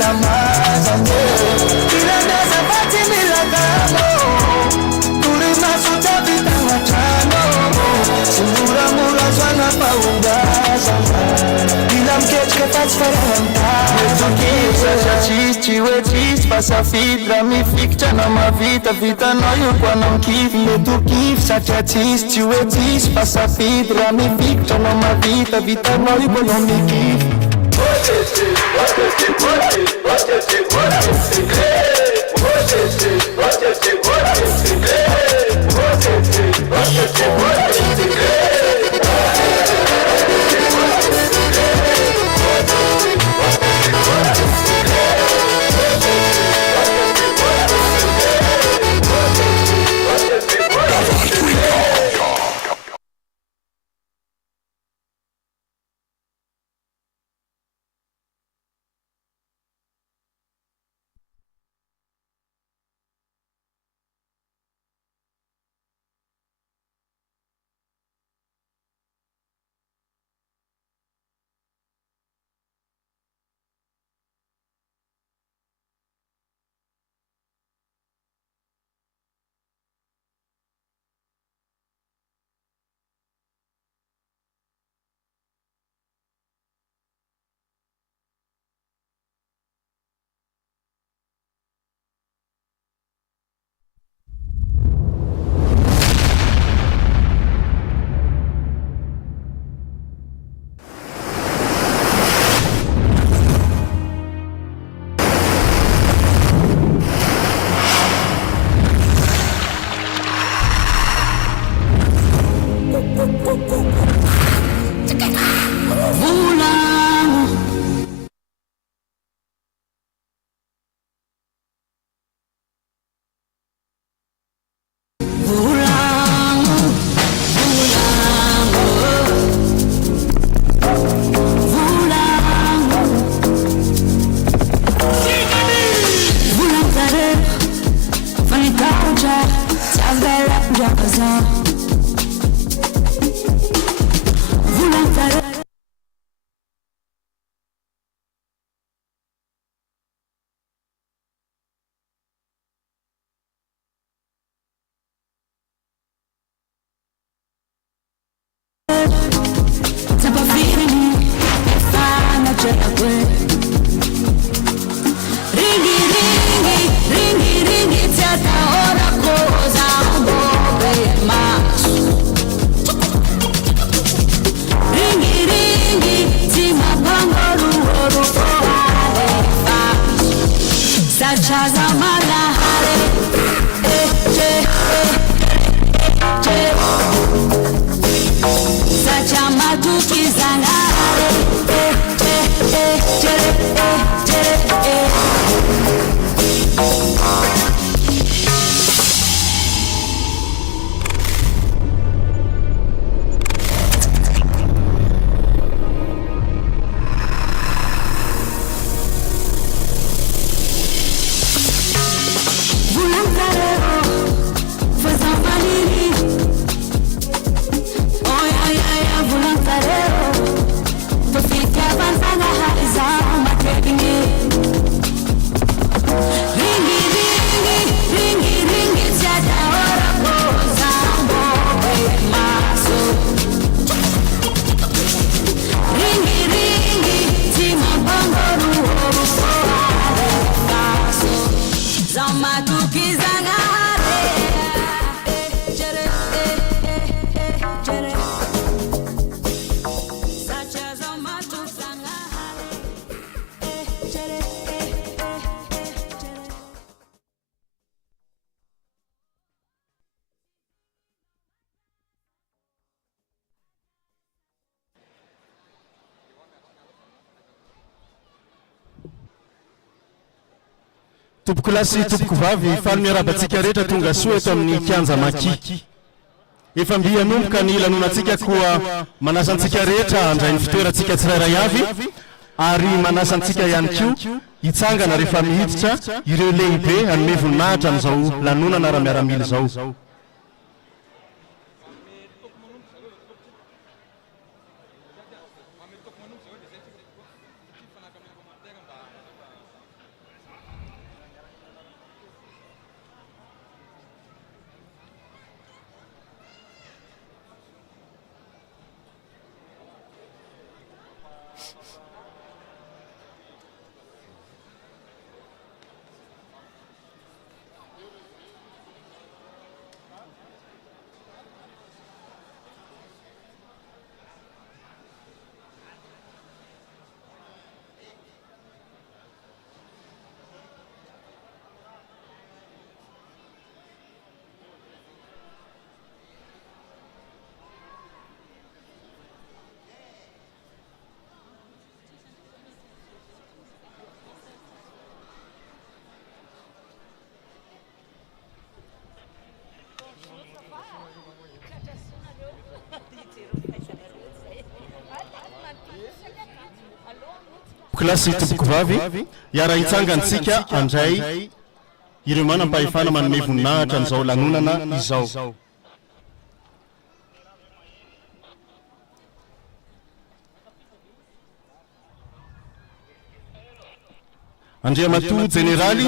mila mazange Kilandaza pati mila gamo Tulima suta vitanga chano Sumura mura zwana paungaza Bila mkechke patsfaranta Metukisa chachichi wechis Pasafidra mifikcha na mavita Vita noyo kwa na mkifi Metukisa chachichi wechis Pasafidra mifikcha na mavita Vita noyo kwa na mkifi Tompoko lasy tompoko vavy faly miarabantsika rehetra tonga soa eto amin'ny kianja Maki. Efa mbi hanomboka ny lanonantsika koa manasa antsika rehetra andray ny fitoerantsika tsirairay avy ary manasa antsika ihany koa hitsangana rehefa mihiditra ireo lehibe hanome voninahitra amin'izao lanonana raha miaramila izao. kilasy Tobokivavy iara hitsangantsika andray ireo manam-pahefana manome voninahitra amin'izao lanonana izao. Andriamatoa Jeneraly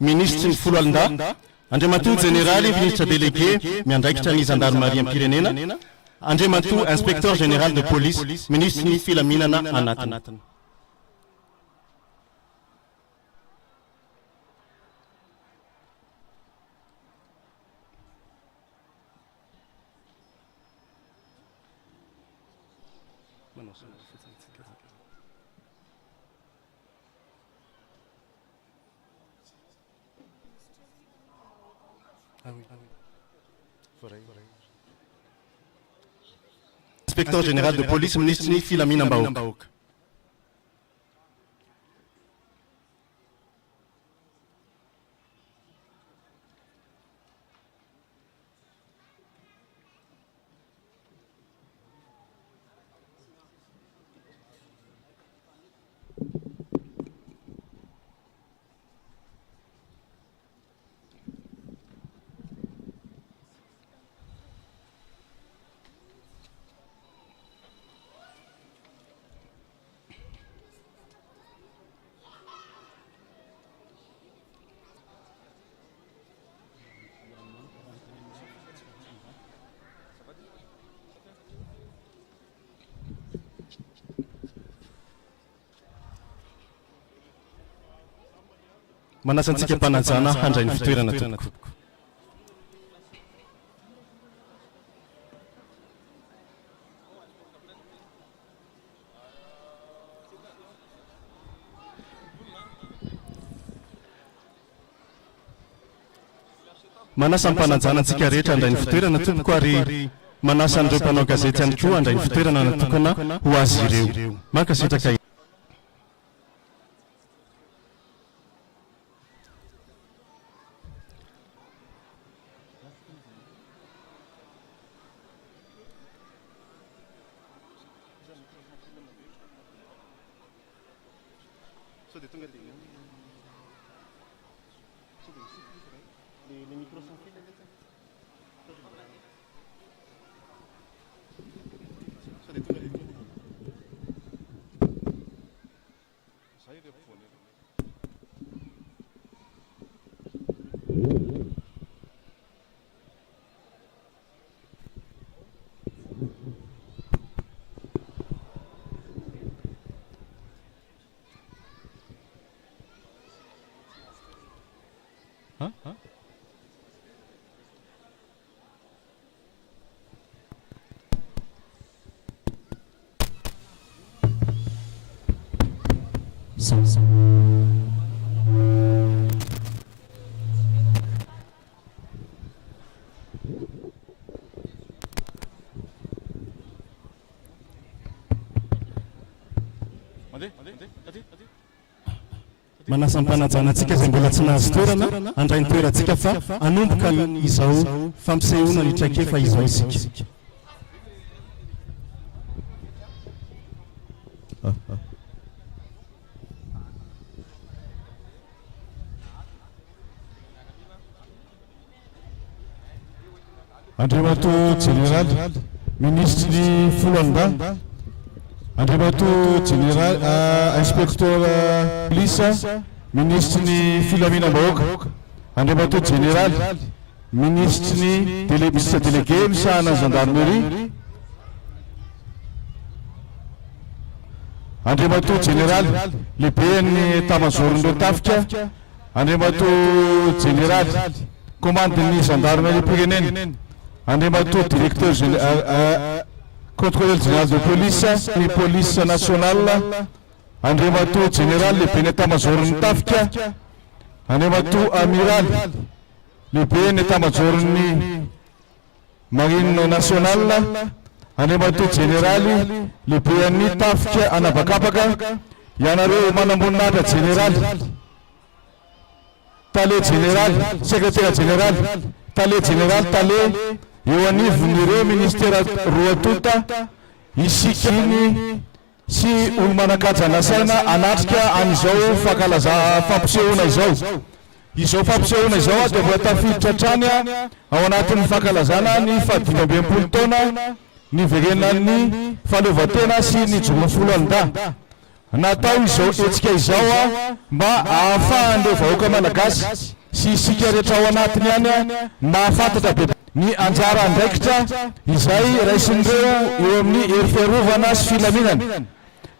Ministry ny Folo Alin-da, Andriamatoa Jeneraly Ministre Délégué miandraikitra ny Gendarmerie am-pirenena, Andriamatoa Inspecteur Général de Police Ministry ny Filaminana anatiny. Inspecteur Général de Police Ministre ny Filamina Mbahoaka. Manasantsika mpanajana handray ny fitoerana tompoko. Manasa mpanajana antsika rehetra handray ny fitoerana tompoko ary manasa an'ireo mpanao gazety ihany koa handray ny fitoerana natokana ho azy ireo. Mankasitraka manasa mpanajana antsika izay mbola tsy nahazo toerana andray ny toerantsika fa anomboka izao fampisehoana ny traikefa izao isika. Andriamatoa Jeneraly Ministre ny Folo Alin-da, Andriamatoa Jeneraly Inspecteur Police Ministre ny Filamina Mbahoaka, Andriamatoa Jeneraly Ministre ny Ministre Délégué misahana Gendarmerie, Andriamatoa Jeneraly lehibe ny État-Major-ndreo Tafika, Andriamatoa Jeneraly Commande ny Gendarmerie Pirenena, Andriamatoa Directeur Contrôleur Général de Police ny Police Nationale, Andriamatoa Jeneraly lehibe ny État-Major-ny Tafika, Andriamatoa Amiral lehibe ny État-Major-ny Marine Nationale, Andriamatoa Jeneraly lehibe ny Tafika anabakabaka, ianareo manamboninahitra Jeneraly, Tale Jeneraly, Secrétaire Général, Tale Jeneraly, Tale eo anivon'ireo ministère roa tota isikiny sy olo manakajana saina anatrika an'izao fankalaza fampisehoana izao. Izao fampisehoana izao dia voatafiditra trany ao anatin'ny fankalazana ny 25 taona ny verenan'ny fahaleovantena sy ny jolon'ny foloalonda. Natao izao hetsika izao mba ahafahan'ireo vahoaka malagasy sy isika rehetra ao anatiny ihany mahafantatra be ny anjara andraikitra izay raisin'ireo eo amin'ny hery fiarovana sy filaminana.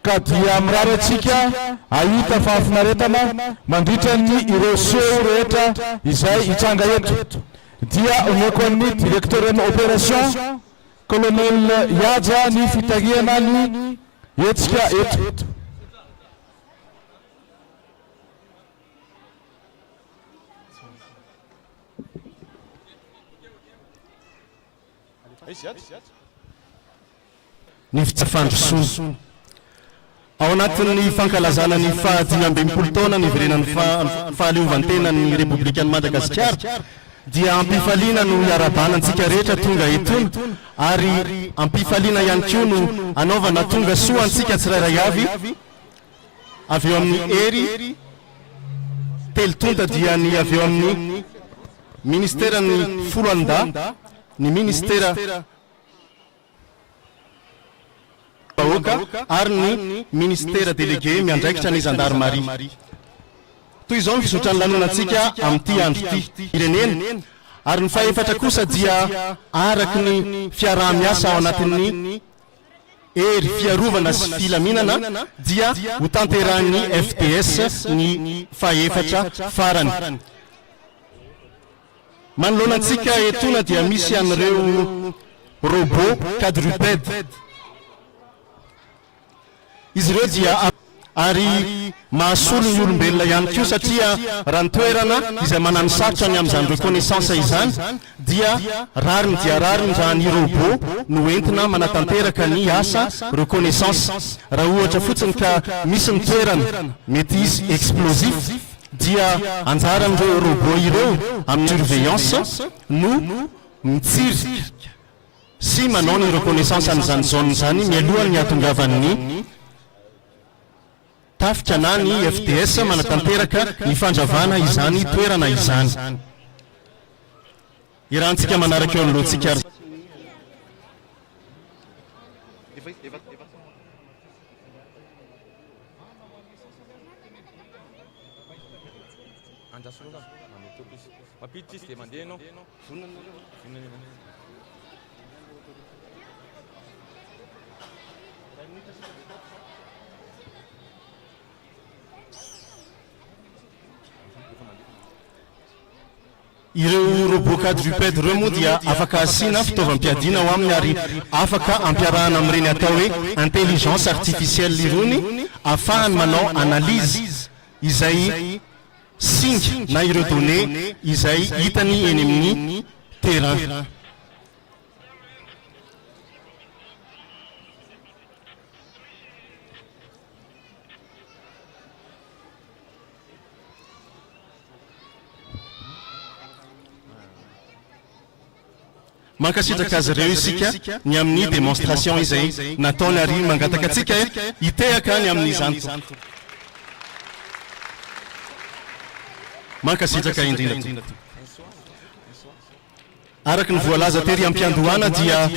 Ka dia mirary atsika ahita fahafinaretana mandritra ny ireo seho rehetra izay hitsanga eto. Dia omeko amin'ny directeur opération colonel Yadja ny fitariana ny hetsika eto. Ny fitsifandrosoana ao anatin'ny fankalazana ny 25 taona ny verenan'ny fahaleovantena ny Republikan'i Madagasikara dia ampifaliana no iarabanantsika rehetra tonga etony ary ampifaliana ihany koa no anaovana tonga soa antsika tsirairay avy eo amin'ny hery telotonta dia ny avy eo amin'ny ministera ny foloalonda ny ministera bahoaka ary ny ministera délégué miandraikitra ny gendarmerie. Toy izao ny fisotran'ny lanonantsika amin'ity andro ity irenena ary ny fahaefatra kosa dia araky ny fiaraha-miasa ao anatin'ny hery fiarovana sy filaminana dia ho tanterahan'ny FDS ny fahaefatra farany. Manoloana antsika etona dia misy an'ireo robot quadrupède. Izy ireo dia ary mahasolo ny olombelona ihany koa satria raha ny toerana izay manano sarotra ny amin'izany reconnaissance izany dia rariny dia rariny raha ny robot no entina manatanteraka ny asa reconnaissance. Raha ohatra fotsiny ka misy ny toerana mety izy explosif dia anjaran'ireo robot ireo amin'ny surveillance no mitsiry sy manao ny reconnaissance an'izany zone zany mialohan'ny ny hatongavan'ny tafika na ny FDS manatanteraka ny fandravana izany toerana izany. Irahantsika manaraka eo amin'lohantsika. Ireo robot quadrupède ireo moa dia afaka asiana fitaovam-piadiana ao aminy ary afaka ampiarahana amin'ireny atao hoe intelligence artificielle irony ahafahany manao analyse izay singa na ireo données izay hitany eny amin'ny terrain. Mankasitraka azy ireo isika ny amin'ny démonstration izay nataony ary mangataka atsika hitehaka ny amin'izany. Mankasitraka indrindra. Araky ny voalaza tery am-piandohana dia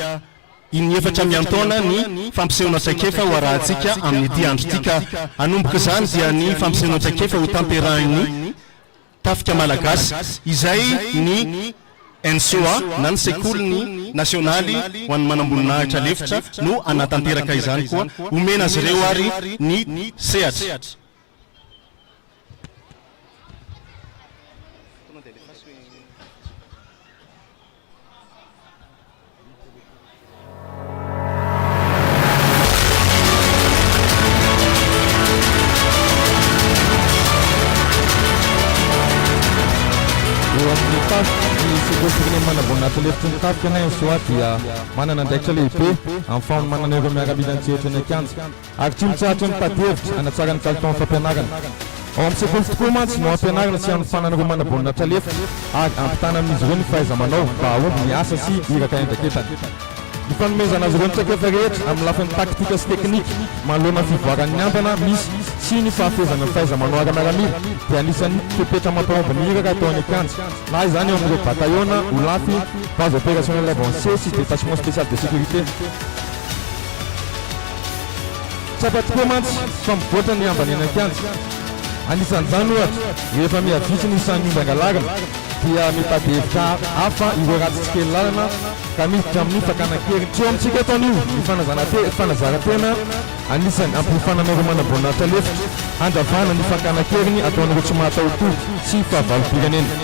ny efatra miantaona ny fampisehoana traikefa ho arahantsika amin'ny ity andro ity ka anomboka izany dia ny fampisehoana traikefa ho tanterahiny tafika malagasy izay ny NSOA na ny sekoliny nasionaly ho an'ny manamboninahitra lefitra no anatanteraka izany koa omena azy ireo ary ny sehatra. Manabonatolefitry tafika na NSOA dia manana andraikitra lehibe amin'ny famanana ireo miaramila antsehotra ny akianja ary tsy mitsahatra ny tadihevitra anatsara ny kalitao amin'ny fampianarana. Ao amin'ny sekoly tokoa mantsy no ampianarana sy amin'ny fananareo manabonatra lefitra ary ampitana amin'izy ireo ny fahaiza-manao mba ahomby ny asa sy iraka endraketana. Ny fanomezana azy ireo mitsakefo rehetra amin'ny lafiny taktika sy teknika manoloana fivoaran'ny antana misy sy ny fahafezana ny fahaiza-manao ara-miaramila dia anisan'ny fepetra mampahomby ny hiraka ataony akanjy na izany eo amin'ireo bataillona olafy base opérationnel avancé sy détachement spécial de sécurité. Tsapa tokoa mantsy fampivoatra ny ambany any akanjy. Anisan'izany ohatra rehefa mihavitsy ny isan'ny ombangalarana dia mitady hevitra hafa ireo ratsy kely lalana ka miditra amin'ny fakana-kely. Tsy eo amintsika eto anio ny fanazara-tena anisany ampihofana amin'ireo manam-boninahitra lefitra handravana ny fakana-keliny ataon'ireo tsy mahatahotory sy fahavalo-pirenena.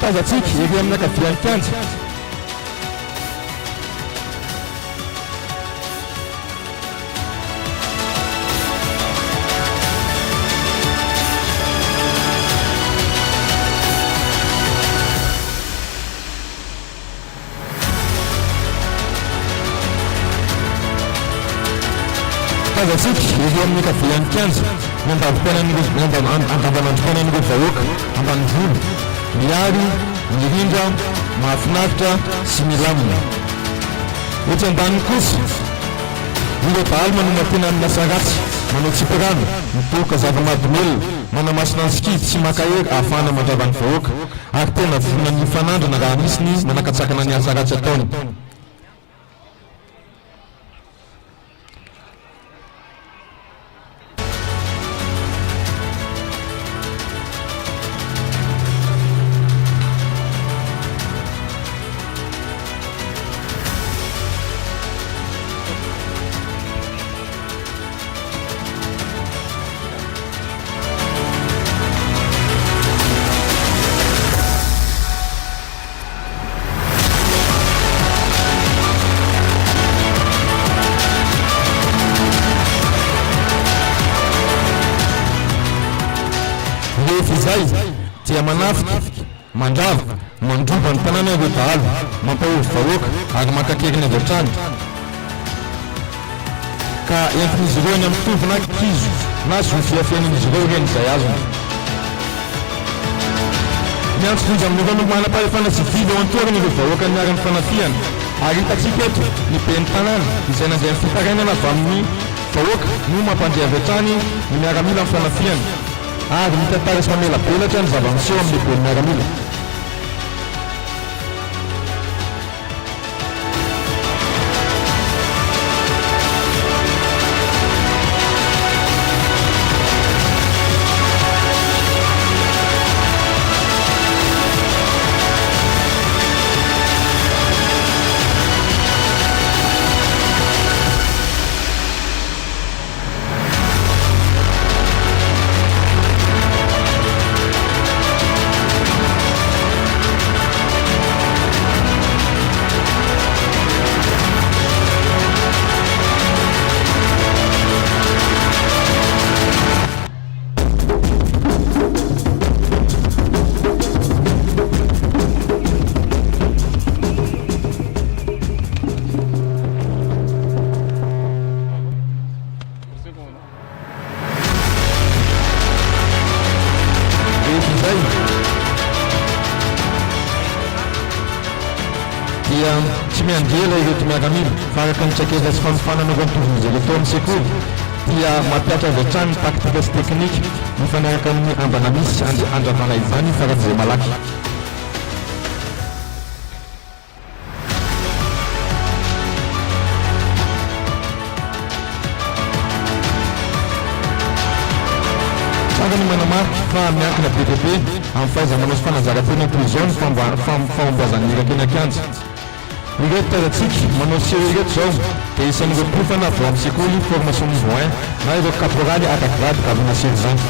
Tazantsika ery amin'ny ankavian'ny kianja. Tazantsika ery amin'ny ankavian'ny kianja ny andavanandrom-piainan'ireo vahoaka ambanivolo miary, mirindra, mahafinaritra sy milamina. Etsy ambaniny kosa ireo dahalo manomatena amin'ny asa-ratsy manao tsipirano mitoka zava-mahadomelona manamasina ny skidy sy makahery ahafahana mandrava ny vahoaka ary tena vonona ny fanandrana raha misy ny manakatsakana ny asa-ratsy ataony. Izay dia manafika, mandrava, mandroba ny tanàna ireo dahalo, mampahory vahoaka ary makakeriny avy hatrany. Ka entin'izy ireo any amin'ny tovy na kizo na zofia fiainan'izy ireo reny izay azony. Miantso vonjy amin'ireo no manam-pahefana sivily eo an-toerana ireo vahoaka niara-ny fanafiana ary hitantsika eto ny ben'ny tanàna izay nandeha ny fitarainana avy amin'ny vahoaka no mampandray avy hatrany ny miaramila amin'ny fanafiana. Ary mitantara sy mamela belatra ny zava-miseho amin'ny ben'ny miaramila. Dia tsy miandrela ireto miaramila fa araka ny trakezana sy fanofanana ireo mitovy izay tao amin'ny sekoly dia mampiatra avy hatrany ny taktika sy teknika mifanaraka amin'ny ambana misy andravana izany farak'izay malaky. Tsara ny manamarika fa miankina be dia be amin'ny fahaiza-manao sy fanazara-tena toy izao ny fahombiazan'ny hiraka eny ankanja. Ireto tazantsika manao seho ireto zao dia isan'ireo mpofana avy amin'ny sekoly formation niveau 1 na ireo caporaly aka-grady gavina sergent.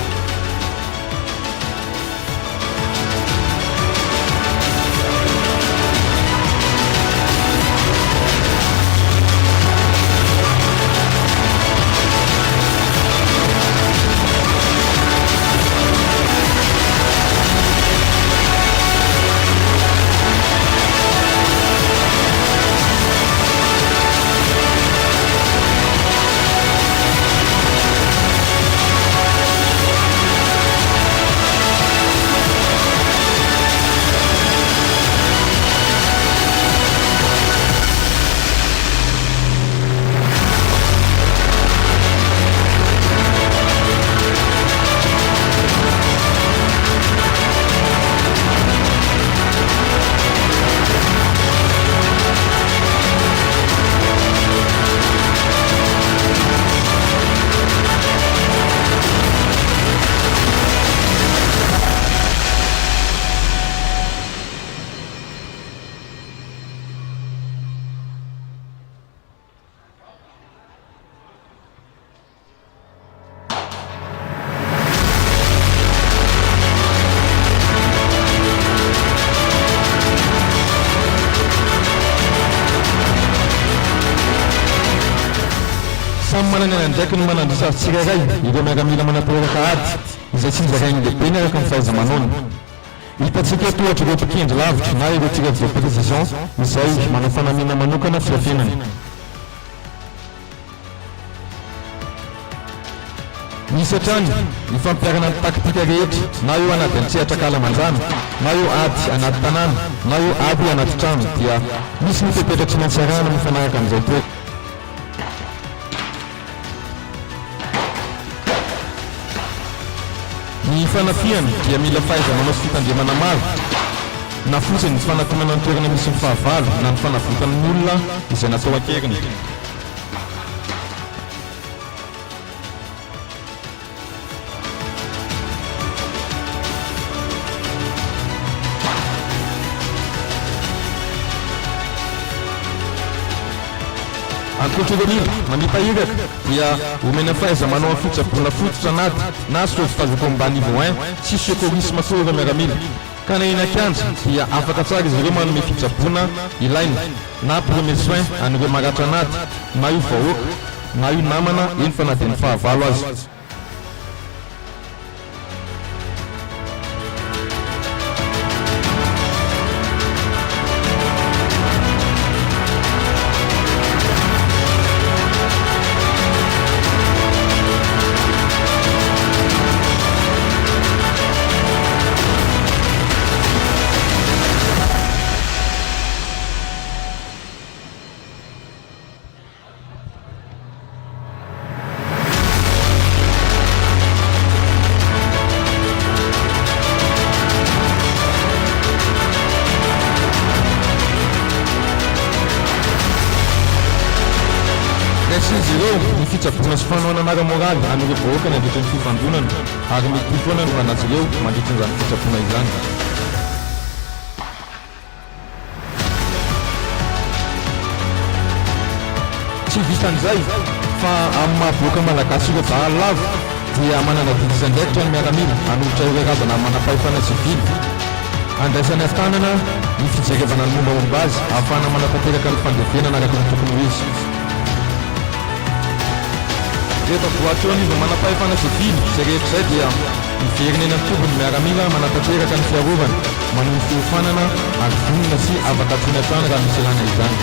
manana ny andraiky no manandrisa tsirairay ireo miaramila manapiraka ady izay tsy nizarainy lehibe ny araka ny fahaiza-manona hitatsika eto ohatra ireo mpikendry lavitra na ireo tirave de précision izay manao fanamiana manokana fiafinany misy hatrany ny fampiarana ny taktika rehetra na eo anaty antsehatra kalamanjana na eo ady anaty tanàna na eo ady anaty trano dia misy ny fepetra tsy maintsy arahana mifanaraka amin'izay toetra ny fanafiana dia mila fahaiza manao sy fitandremana maro na fotsiny ny fanatonana ny toerana misy ny fahavalo na ny fanavotana ny olona izay natao akeriny ankoatr'ireo manipahiraka dia omena fahaiza manao amin'ny fitsaboana fototra anaty na sauve fazoko ambany niveau 1 tsy secourisme fo ireo miaramila ka na eny akianja dia afaka tsara izy ireo manome fitsaboana ilaina na premier soin an'ireo maratra anaty na io vahoaka na io namana eny fa na dia ny fahavalo azy izy ireo ny fitsaboana sy fanoana anara moraly an'ireo vahoaka ny andritra ny fifandonana ary mety foana no anazy ireo mandritra n'izany fitsaboana izany tsy vitan'izay fa amin'ny mahavoaka malagasy ireo bahalavo dia manana didisan-draikitra ny miaramila hanolotra ireo razana manam-pahefana sivily andraisany atanana ny fijerevana ny mombamomba azy ahafahana manatanteraka ny fandevenana araka ny tokony ho izy rehefa voatra eo ny manam-pahefana sivily izay rehetra izay dia miverina eny amin'ny tombony miaramila manatanteraka ny fiarovana manohy ny fiofanana ary vonina sy afaka atsony atrano raha misy lana izany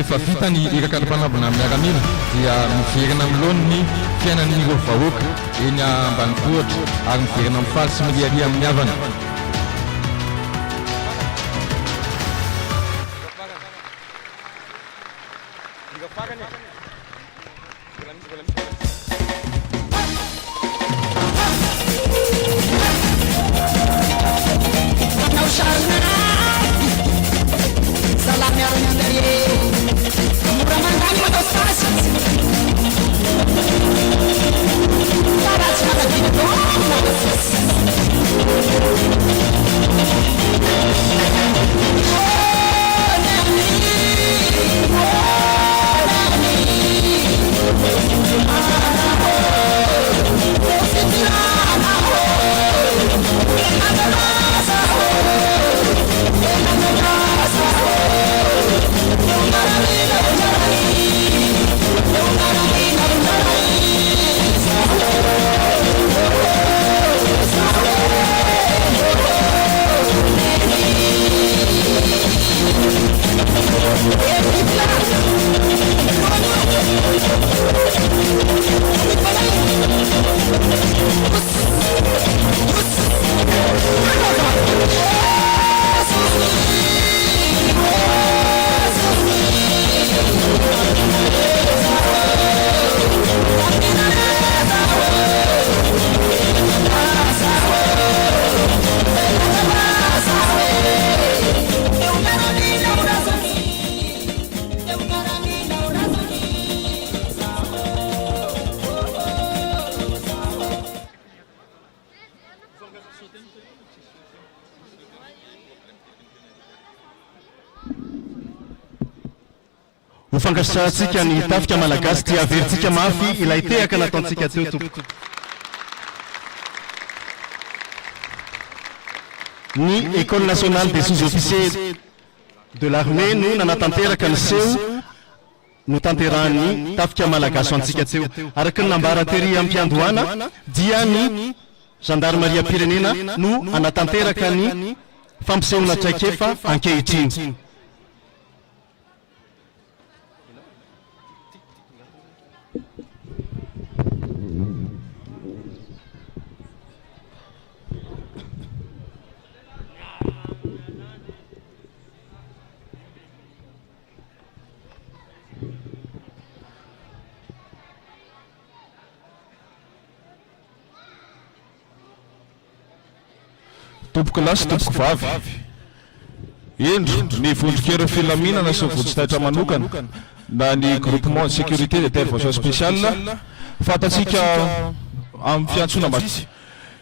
rehefa vita ny iraka-mpanambina amin'ny miaramila dia miverina miloany ny fiainan'ireo vahoaka eny ambanivohitra ary miverina mifaly sy milialia amin'ny havana Fangasatsika ny tafika malagasy ty averintsika mafy ilay tehaka nataontsika teo tompoko. Ny École nationale des sous-officiers de l'armée no nanatanteraka ny seho no tanterahany tafika malagasy antsika teo. Araka ny nambara-tery am-piandohana dia ny gendarmerie pirenena no anatanteraka ny fampisehoana traikefa ankehitriny. Tompoko lasy tompoko vavy endro ny vondrokera filaminana sy vondrotaitra manokana na ny groupement de sécurité d'intervention spéciale fatatsika amin'ny fiantsona maty.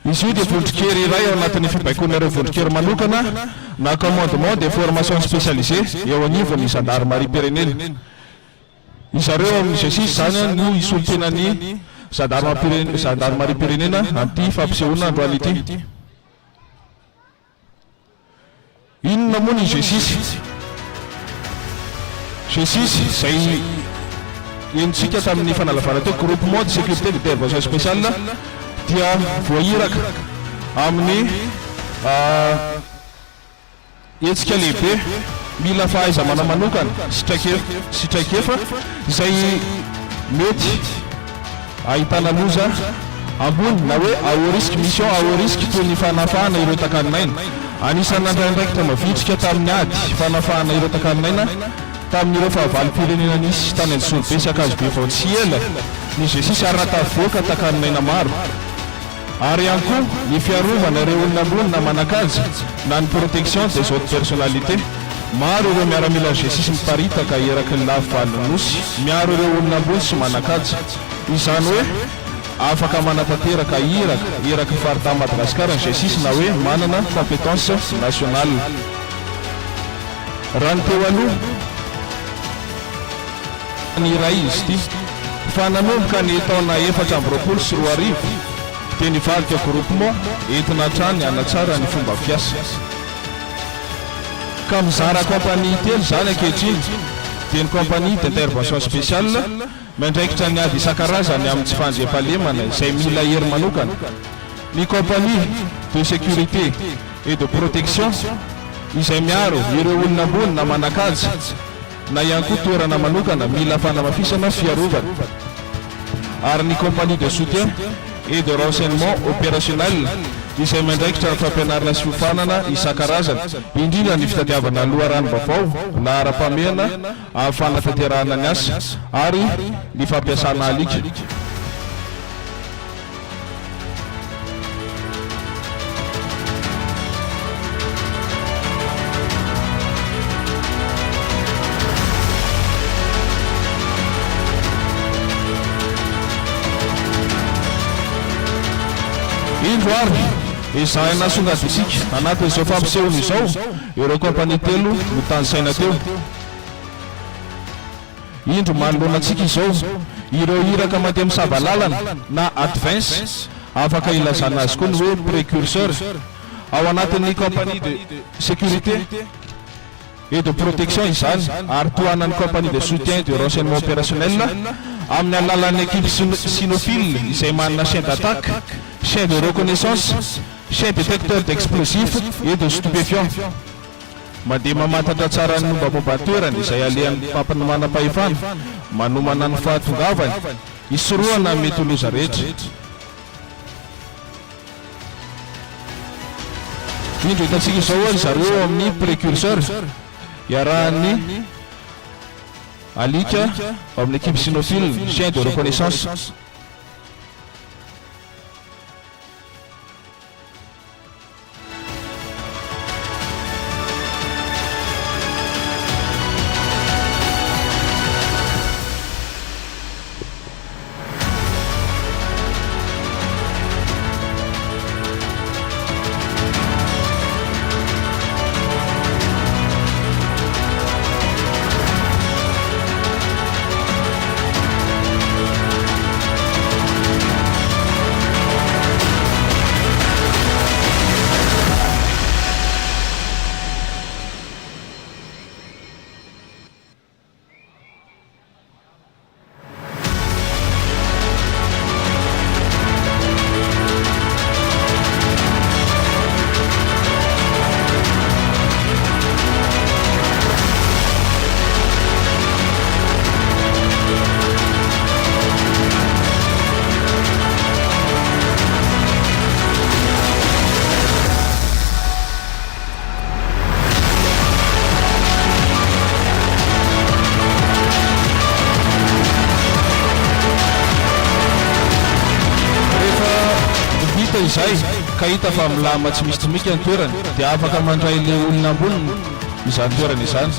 Izy io dia vondrokery iray ao anatin'ny fibaikoan'ireo vondrokera manokana na commandement de formation spécialisée eo anivon'ny gendarmerie pirenena. Izareo amin'izay sisa zany no isolitenan'ny gendarmerie pirenena amin'ity fampisehoana androany ity. Inona moa ny G6? G6 izay entsika tamin'ny fanalavana teo groupement de sécurité d'intervention spéciale dia voahiraka amin'ny etsika lehibe mila fahaiza-manao manokana sy traikefa izay mety ahitana loza ambony na hoe au risque mission au risque toy ny fanafahana ireo takaninaina. Anisany nandraindraikitra mavitrika tamin'ny ady fanafahana ireo takaninaina tamin'ireo fahavalo pirenena nisy tany Antsolobe sy Akazobe vao tsy ela ny G6 ary natavoaka takaninaina maro. Ary ihany koa ny fiarovana ireo olona ambony manakaja na ny protection des autres personnalités. Maro ireo miaramila G6 miparitaka eraky ny lafy nosy miaro ireo olona ambony sy manakaja. Izany hoe afaka manatanteraka iraka farita Madagasikara ny G6 na hoe manana compétence nationale. Raha ny teo aloha ny iray izy ity fa nanomboka ny taona 2024 dia nivalika groupement entina hatrany hanatsara ny fomba fiasa. Ka mizara compagnie telo zany ankehitriny dia ny compagnie d'intervention spéciale mandraikitra ny ady isan-karazany amin'ny tsy fandriam-pahalemana izay mila hery manokana. Ny compagnie de sécurité et de protection izay miaro ireo olona ambony na manakaja na ihany koa toerana manokana mila fanamafisana fiarovana. Ary ny compagnie de soutien et de renseignement opérationnel izay mandraikitra ny fampianarana sy fiofanana isan-karazany indrindra ny fitadiavana loharanom-baovao na ara-pameana amin'ny fanatanterahana ny asa ary ny fampiasana alika. Indro ary izahay nasongadina isika anatin'izao fampisehoana izao ireo compagnie telo no tanysaina teo. Indro manoloana antsika izao ireo iraka mandeha misava lalana na advance afaka ilazana azy koa ny hoe précurseur ao anatin'ny compagnie de sécurité et de protection izany ary tohanan'ny compagnie de soutien de renseignement opérationnel amin'ny alalan'ny équipe cynophile izay manana chaîne d'attaque, chaîne de reconnaissance, chaîne détecteur d'explosifs et de stupéfiants. mandeha mamantatra tsara ny mombamomban-toerana izay alehan'ny mpampany manam-pahefana manomana ny fahatongavany isoroana mety loza rehetra. indro hitantsika izao ary zareo amin'ny précurseur iarahan'ny alika amin'ny équipe cynophile chien de reconnaissance. Izay ka hita fa milama tsy misy tsimika ny toerany dia afaka mandray le olona amboniny izany toerana izany.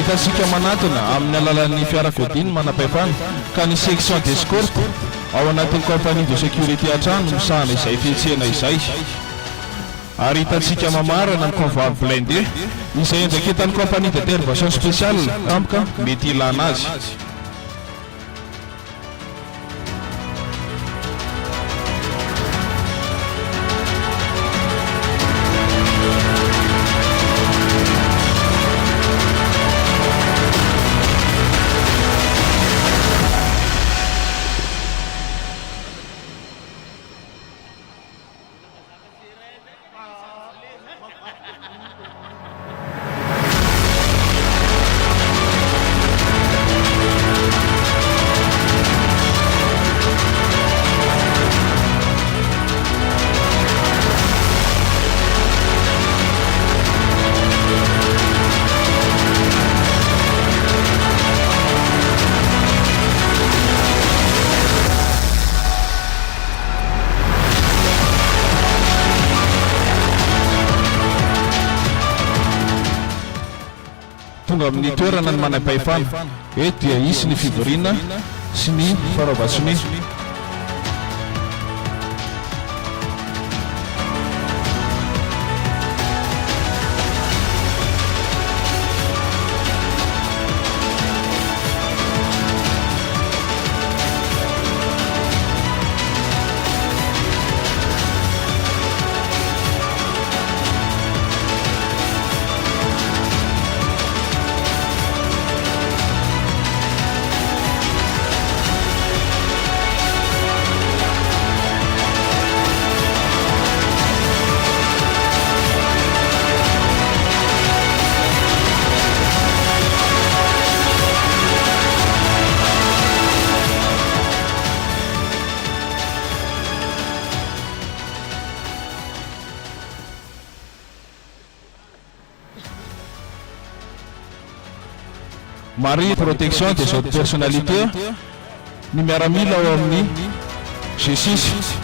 Hitantsika manatona amin'ny alalan'ny fiarakodia manam-pahefana ka ny section d'escorte ao anatin'ny compagnie de sécurité an-trano misahana izay fihetsehana izay. Ary hitantsika mamarana amin'ny convoi blindé izay endraketan'ny compagnie d'intervention spéciale tampoka mety ilana azy. Tonga amin'ny toerana ny manam-pahefana eto dia isy ny fivoriana sy ny faraovan-tsony. Marie protection des autres personnalités ny miaramila ao amin'ny G6.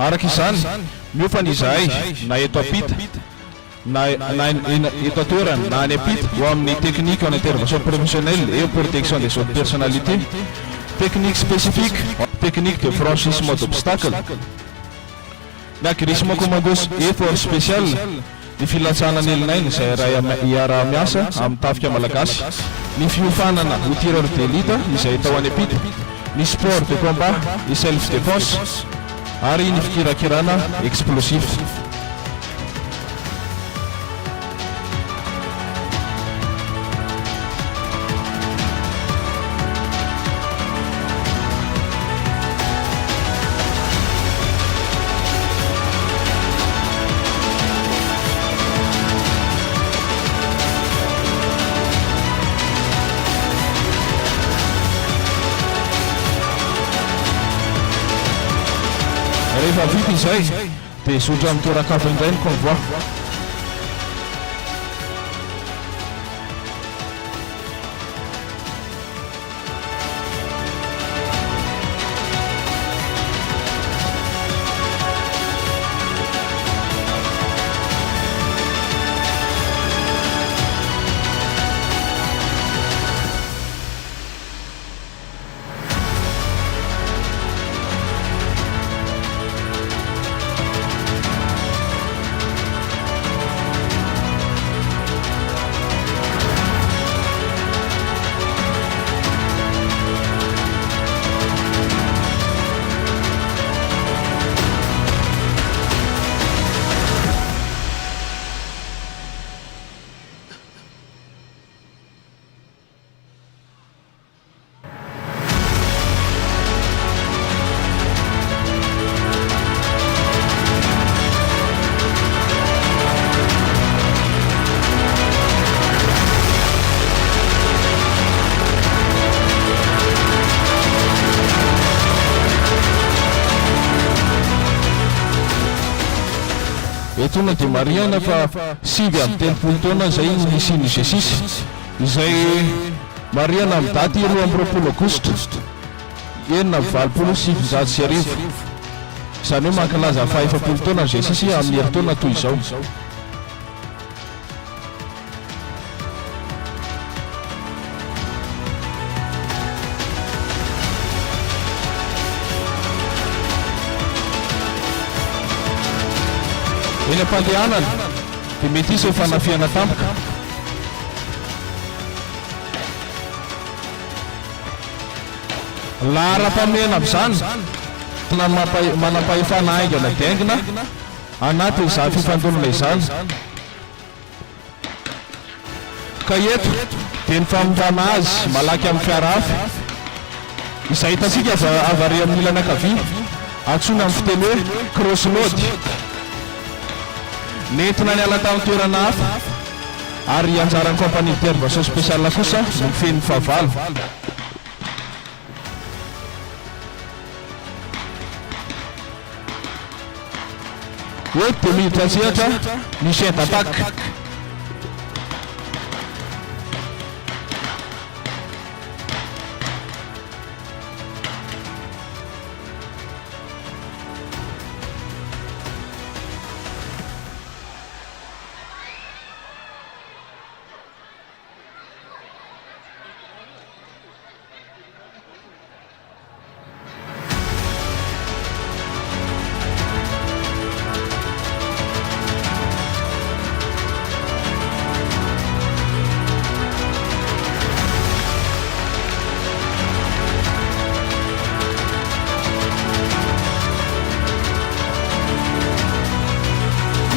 araka izany miofany izahay na eto apita na eto atoerana na any apita ho amin'ny technique en intervention professionnelle et protection des autres personnalités, technique spécifique, technique de franchissement d'obstacle, na agressement commandos effort spécial, ny filatsanana elinainy izay iara-miasa amin'ny tafika malagasy, ny fiofanana ho tireur d'élite izay tao any apita, ny sport de combat, ny self défense ary ny fikirakirana explosif. Rehefa vita izay dia zotra amin'ny toeran-kafa indray ny convoi. Etona dia mariana fa 7 amby 80 taona izay nisiany Jesisy, izay mariana amin'ny daty 2 Aogositra 1927. Izany hoe mankalaza fa 70 taona Jesisy amin'ny herintaona toy izao. Eny am-pandehanana dia mety isy fanafiana tampoka. Lahara-pameana amin'izany manam-pahefana aingana diaingina anatin'izany fifandonana izany. Ka eto dia ny famontana azy malaky amin'ny fiara hafa izay hitantsika avy amin'ny ilany ankavia, antsoina amin'ny fiteny hoe cross-load. Nentina niala tamin'ny toerana hafa ary anjaran'ny compagnie d'intervention spéciale kosa no mifehy fahavalo. Eto dia miditra sehatra ny chien d'attaque.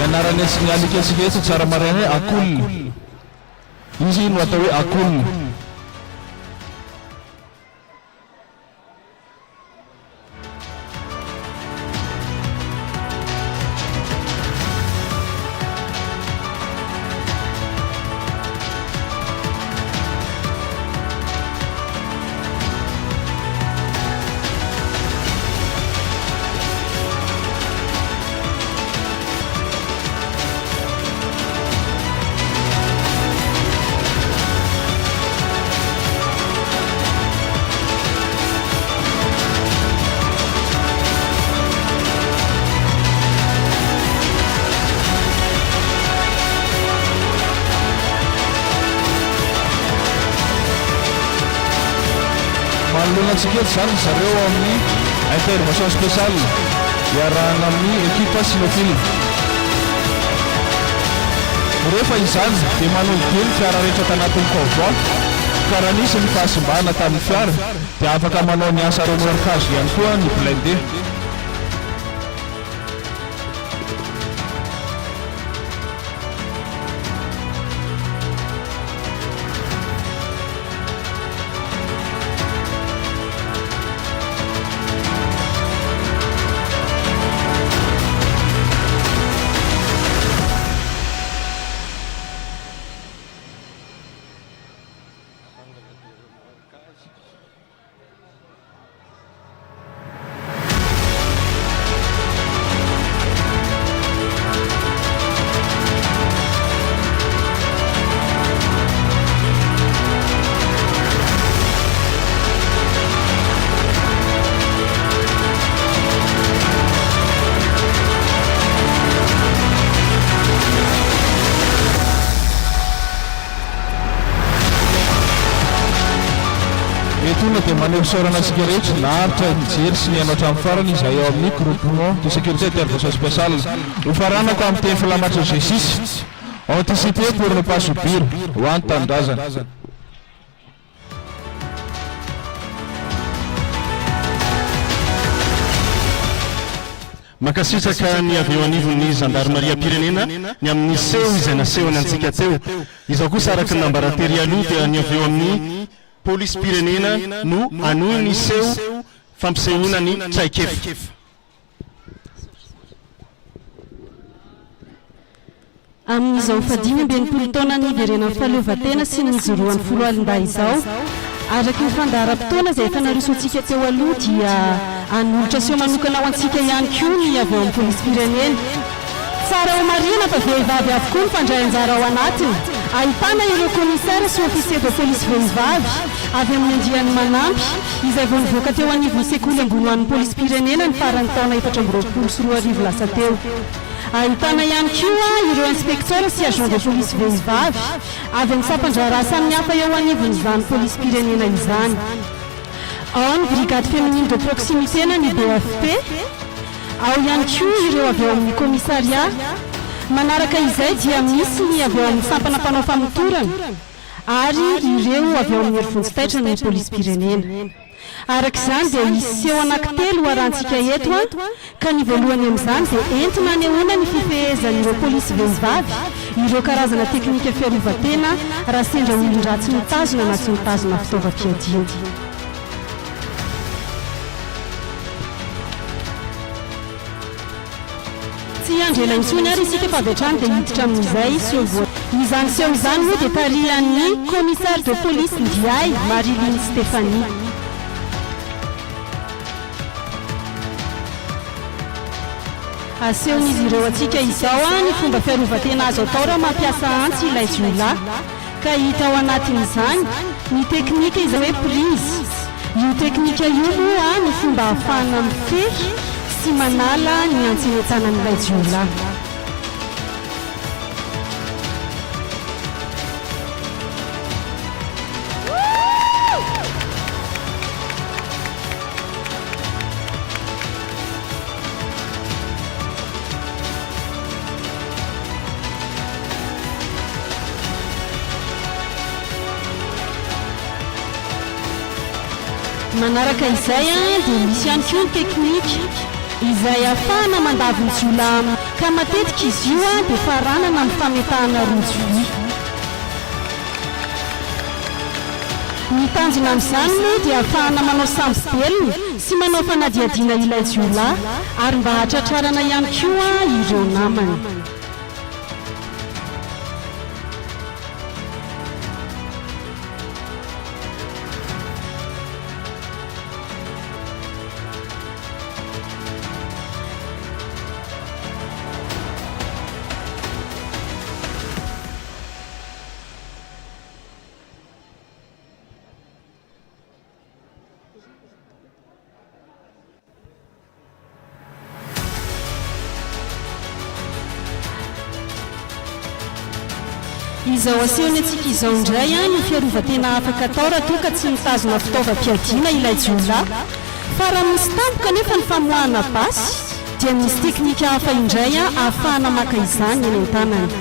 Anarany alika eto tsara marina hoe akolona. Izy no atao hoe akolona. olonantsika eto zany zareo amin'ny intervention spéciale iarahana amin'ny ekipa Sinofilm. Rehefa izany dia manodidiny fiara rehetra tanatin'ny convoi ka raha nisy ny fahasimbahana tamin'ny fiara dia afaka manao ny asa remorquage ihany koa ny blindé. Etona dia maneho saorana antsika rehetra naharitra mijery sy ny hanao hatramin'ny farany izay ao amin'ny groupement de sécurité intervention spéciale ho faranako amin'ny teny filamatra G6 anticipé pour ne pas subir ho an'ny tanindrazana. Makasitraka ny avy eo anivon'ny gendarmeria pirenena ny amin'ny seho izay nasehony antsika teo. Izao kosa araka ny nambarateri aloha dia ny avy eo amin'ny police pirenena no anohy ny seho fampisehoana ny traikefa. Amin'izao fadimy ambinipolo taona ny iverenan'ny fahaleovan-tena sy ny joroan'ny folo alindahy izao, araky ny fandaharam-potoana izay efa narosoantsika teo aloha dia hanolotra seho manokana ho antsika ihany koa ny avy eo amin'ny polisy pirenena. Tsara ho marina fa vehivavy avokoa ny fandray anjara ao anatiny. Ahitana ireo commissaire sy officier de police vehivavy avy amin'ny andiany manampy izay vao nivoaka teo anivon'ny sekoly ambony hoan'ny polisy pirenena ny farany taona 2024 lasa teo. Ahitana ihany koa ireo inspecteur sy agent de police vehivavy avy amin'ny sampandrara samihafa eo anivon'izany polisy pirenena izany. Ao ny brigade féminine de proximité na ny BFP, ao ihany koa ireo avy eo amin'ny commissariat. Manaraka izay dia misy ny avy eo amin'ny sampana mpanao famotorana ary ireo avy eo amin'ny erifontsitaitra ny polisy pirenena. Arak'izany dia misy seho anankitelo arantsika eto ka ny voalohany amin'izany dia entina anehoana ny fifehezan'ireo polisy vehivavy ireo karazana teknika fiarovan-tena raha sendra olon-dratsy mitazona na tsy mitazona fitaovam-piadiana. Tsy andrela intsony ary isika efa avy hatrany dia hiditra amin'izay seho voa. Izany seho izany moa dia tarihan'ny commissaire de police Ndiaye Mariline Stéphanie. Asehon'izy ireo atsika izao ny fomba fiarovan-tena azo atao raha mampiasa antsy ilay jiolahy ka hita ao anatin'izany ny teknika izay hoe prise. Io teknika io moa ny fomba ahafahana mifehy sy manala ny antsenetsanan'ilay jiolahy. Manaraka izay dia misy ihany koa ny teknika izay ahafahana mandavy ny jiolahy ka matetika izy io dia faranana amin'ny fametahana rojo vy. Ny tanjona amin'izany moa dia ahafahana manao sambobelona sy manao fanadiadiana ilay jiolahy ary mba hahatratrarana ihany koa ireo namany. izao asehony antsika izao indray ny fiarovan-tena afaka atao raha toa ka tsy mitazona fitaovam-piadiana ilay jiolahy fa raha misy tampoka nefa ny famoahana basy dia misy teknika hafa indray ahafahana maka izany eny an-tanany.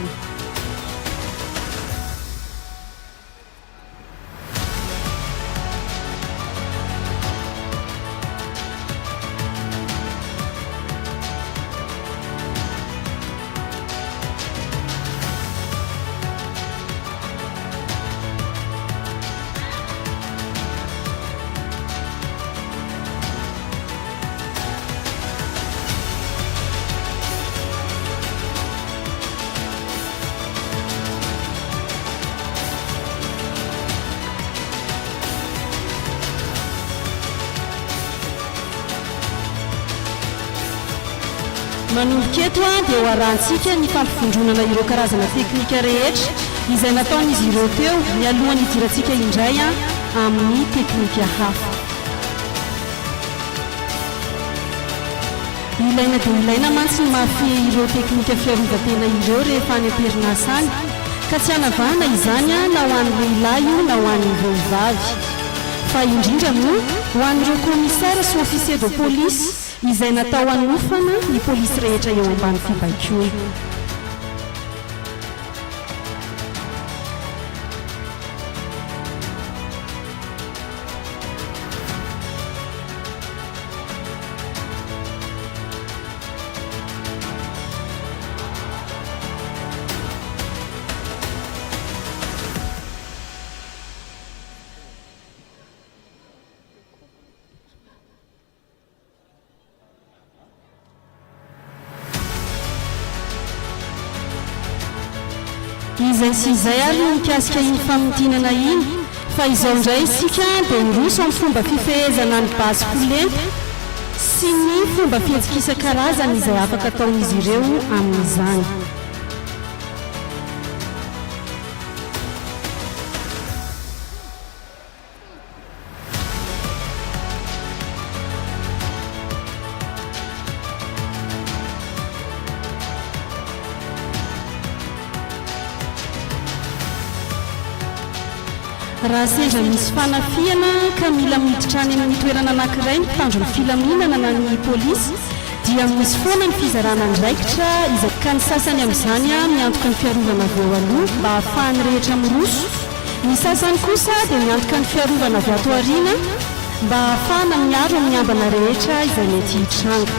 Manomboka eto dia ho arantsika ny fampifondronana ireo karazana teknika rehetra izay nataon'izy ireo teo mialohan'ny hidirantsika indray amin'ny teknika hafa. Ilaina dia ilaina mantsy ny mafy ireo teknika fiarovan-tena ireo rehefa any am-perinasa any ka tsy hanavahana izany na ho an'ny lehilahy io na ho an'ny vehivavy fa indrindra moa ho an'ireo komisara sy ofisier de police izay natao hanofana ny polisy rehetra eo ambany fibaikoana. Izay sy izay ary no mikasika iny famotinana iny fa izao indray isika dia miroso amin'ny fomba fifehezana ny basy polenta sy ny fomba fihetsika-karazany izay afaka ataon'izy ireo amin'izany. Raha sendra misy fanafiana ka mila miditra any amin'ny toerana anankiray ny mpitandro ny filaminana na ny polisy dia misy foana ny fizarana andraikitra izay ka ny sasany amin'izany miantoka ny fiarovana avy eo aloha mba ahafahany rehetra miroso, ny sasany kosa dia miantoka ny fiarovana avy ato aoriana mba ahafahana miaro amin'ny ambana rehetra izay mety hitranga.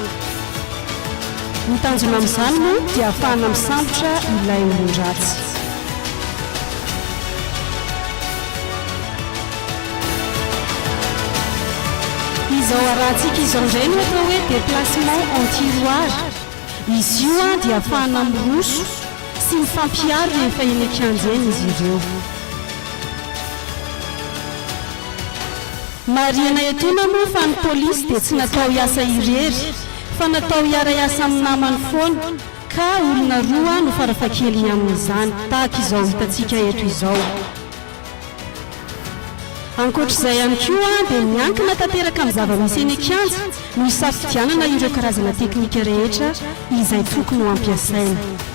Ny tanjona amin'izany moa dia ahafahana misambotra ilay olon-dratsy. Izao arantsika izao indray no atao hoe déplacement en tiroir. Izy io dia ahafahana miroso sy mifampiaro rehefa eny an-kianja eny izy ireo. Marihana etoana moa fa ny polisy dia tsy natao hiasa irery fa natao hiara-hiasa amin'ny namany foana ka olona roa no farafahakeliny amin'izany tahaka izao hitantsika eto izao. Ankoatr'izay ihany koa dia miankina tanteraka amin'ny zava-misy eny an-kianja no hisafidianana ireo karazana teknika rehetra izay tokony ho ampiasaina.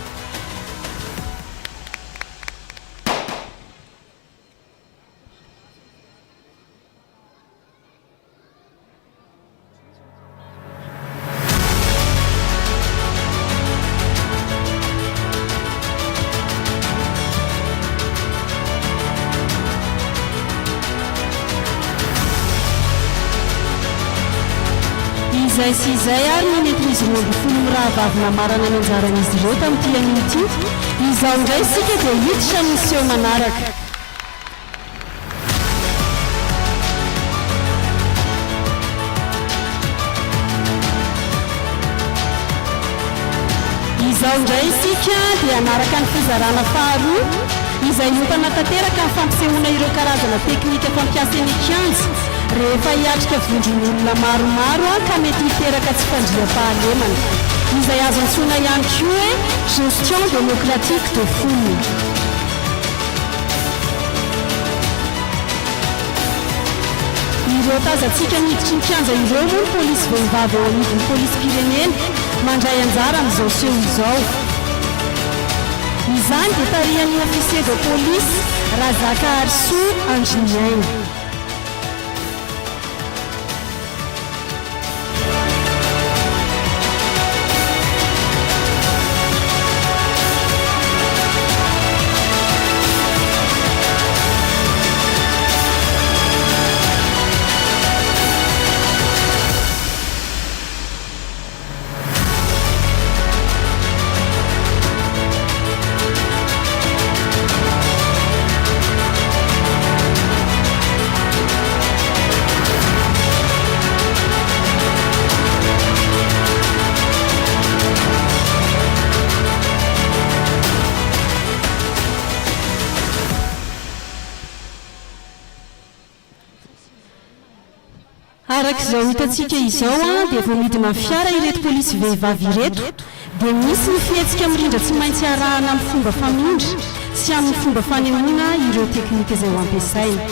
Izay sy izay ary no nentin'izy roa amby folo mirahavavy namarana ny anjaran'izy ireo tamin'ity an'ity. Izao indray isika dia hiditra ny seho manaraka. Izao indray isika dia anaraka ny fizarana faharoa izay nopana tanteraka ny fampisehoana ireo karazana teknika fampiasa eny an-kianja rehefa hiatrika vondron'olona maromaro ka mety hiteraka tsy fandriam-pahalemana izay azo antsoina ihany koa hoe gestion démocratique de foule. Ireo tazantsika miditry ny kianja ireo moa ny polisy vehivavy eo anivon'ny polisy pirenena mandray anjara amin'izao seho izao. izany dia tarihan'ny ofisier de police Razaka Arsoa Andriniaina. Arak'izao hitantsika izao dia vao midina fiara ireto polisy vehivavy ireto dia misy ny fihetsika mirindra tsy maintsy arahana amin'ny fomba famindra sy amin'ny fomba fanehoana ireo teknika izay ho ampiasaina.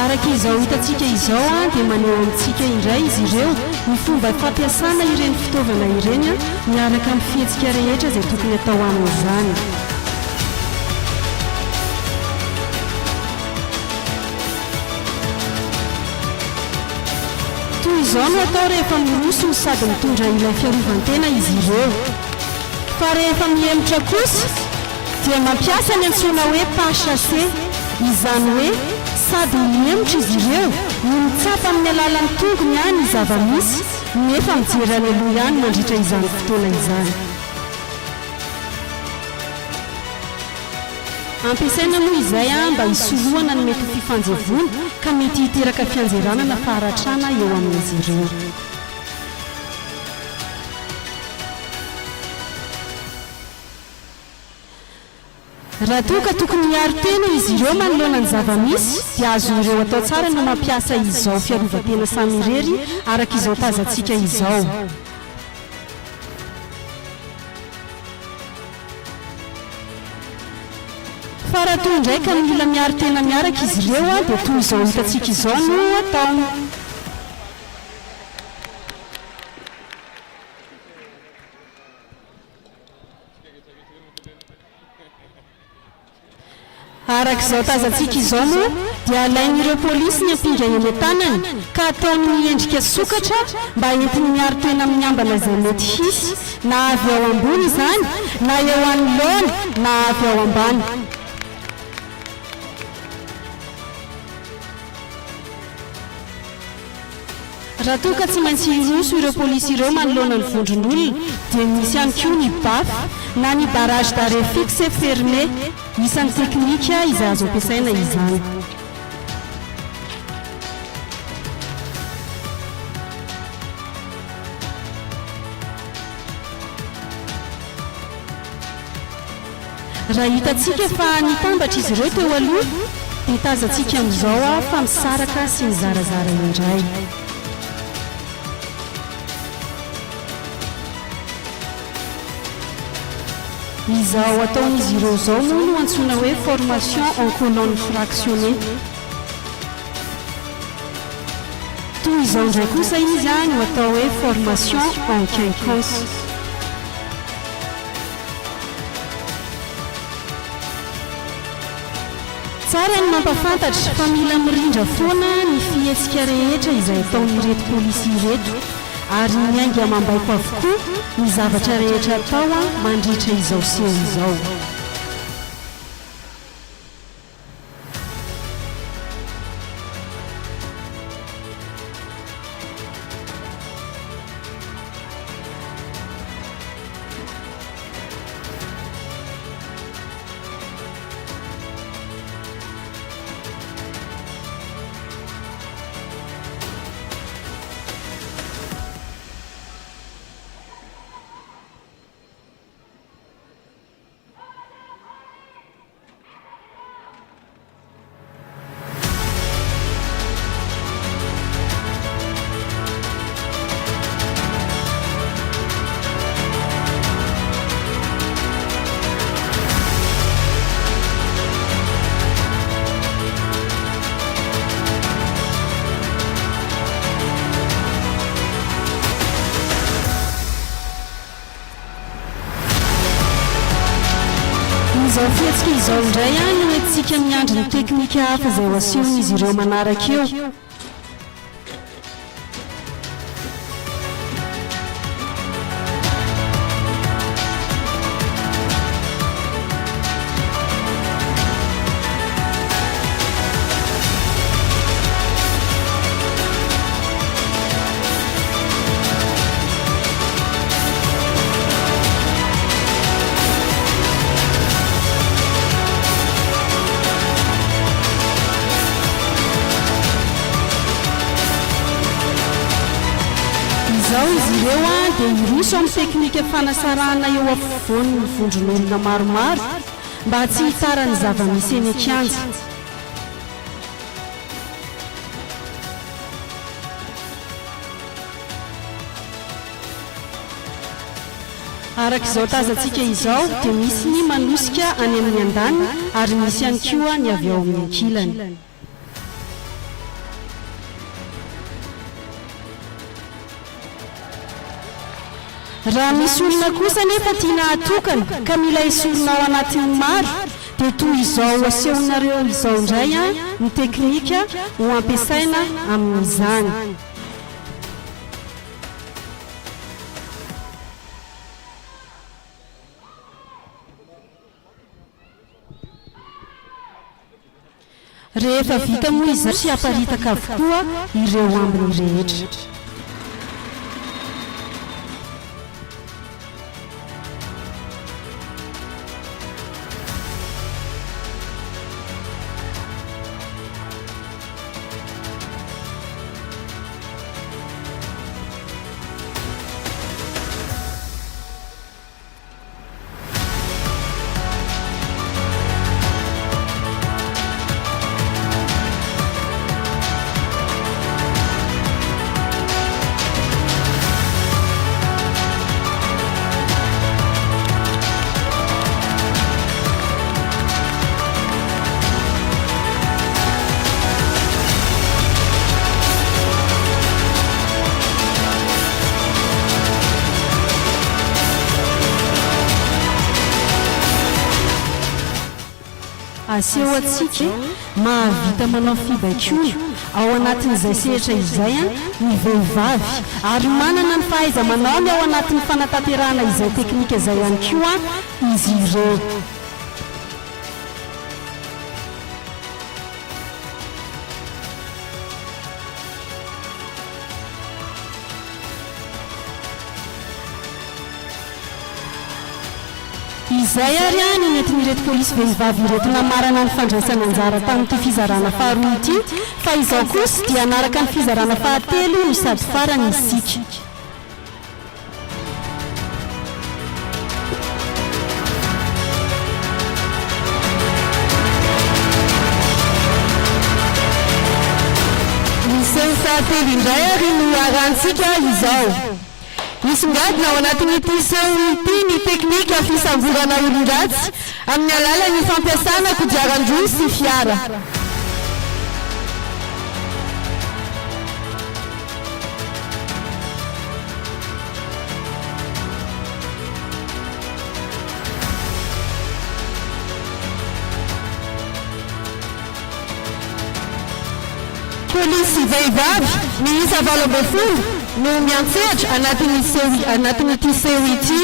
Arak'izao hitantsika izao dia maneho amintsika indray izy ireo ny fomba fampiasana ireny fitaovana ireny miaraka amin'ny fihetsika rehetra izay tokony atao amin'izany. Toy izao no atao rehefa miroso no sady mitondra ilay fiarovan-tena izy ireo. Fa rehefa mihemotra kosa dia mampiasa ny antsoina hoe pas chassé, izany hoe sady mihemotra izy ireo no mitsapa amin'ny alalan'ny tongony ihany zava-misy nefa mijery any aloha ihany mandritra izany fotoana izany. Ampiasaina moa izay mba hisoloana ny mety fifanjevona ka mety hiteraka fianjeranana faharatrana eo amin'izy ireo. Raha toa ka tokony hiaro tena izy ireo manoloana ny zava-misy dia azo ireo atao tsara no mampiasa izao fiarovan-tena samy irery araka izao tazantsika izao. Fa raha toa indray ka mila miaro tena miaraka izy ireo dia toy izao hitantsika izao no atao. Arak'izao tazantsika izao moa dia alain'ireo polisy ny ampindra eny an-tanany ka ataony miendrika sokatra mba entiny miaro tena amin'ny ambana izay mety hisy na avy ao ambony izany na eo anoloana na avy ao ambany. Raha toa ka tsy maintsy hiroso ireo polisy ireo manoloana ny vondron'olona dia misy ihany koa ny bafy na ny barrage d'arrêt fixe fermé, isan'ny teknika izay azo ampiasaina izany. Raha hitantsika fa nitambatra izy ireo teo aloha dia tazantsika amin'izao fa misaraka sy mizarazara indray. Izao ataon'izy ireo zao moa no antsoina hoe formation en colonne fractionnée. Toy izao indray kosa izy no atao hoe formation en quinconce. Tsara ny mampafantatra fa mila mirindra foana ny fihetsika rehetra izay ataon'ireto polisy ireto ary miainga mambaiko avokoa ny zavatra rehetra atao mandritra izao sy izao. izao fietsika izao indray a no entsika miandry ny teknika hafa izay ho asehon'izy ireo manaraka eo. Izao izy ireo a dia iroso amin'ny teknika fanasarana eo afovoany ny vondron'olona maromaro mba tsy hitarany zava-misy eny an-kianja. Araka izao tazantsika izao dia misy ny manosika any amin'ny andaniny ary misy ihany koa ny avy ao amin'ny ankilany. Raha misy olona kosa nefa tiana atokana ka mila esorina ao anatin'ny maro dia toy izao asehonareo izao indray a ny teknika ho ampiasaina amin'izany. Rehefa vita moa izao sy aparitaka avokoa ireo ambiny rehetra. Aseho atsika mahavita manao fibaikoana ao anatin'izay sehatra izay ny vehivavy ary manana ny fahaiza-manao ny ao anatin'ny fanatanterahana izay teknika izay ihany koa izy ireo. Izay ary any nentin'ireto polisy vehivavy ireto namarana ny fandraisana anjara tamin'ity fizarana faharoa ity fa izao kosa dia anaraka ny fizarana fahatelo no sady farany isika. Nisy fahatelo indray ary no arantsika izao. Misongadina ao anatin'ity seho ity ny teknika fisamborana olon-dratsy amin'ny alalan'ny fampiasana kodiaran-droa sy fiara. Polisy vehivavy miisa 80 no miantsehatra anatin'ity seho ity.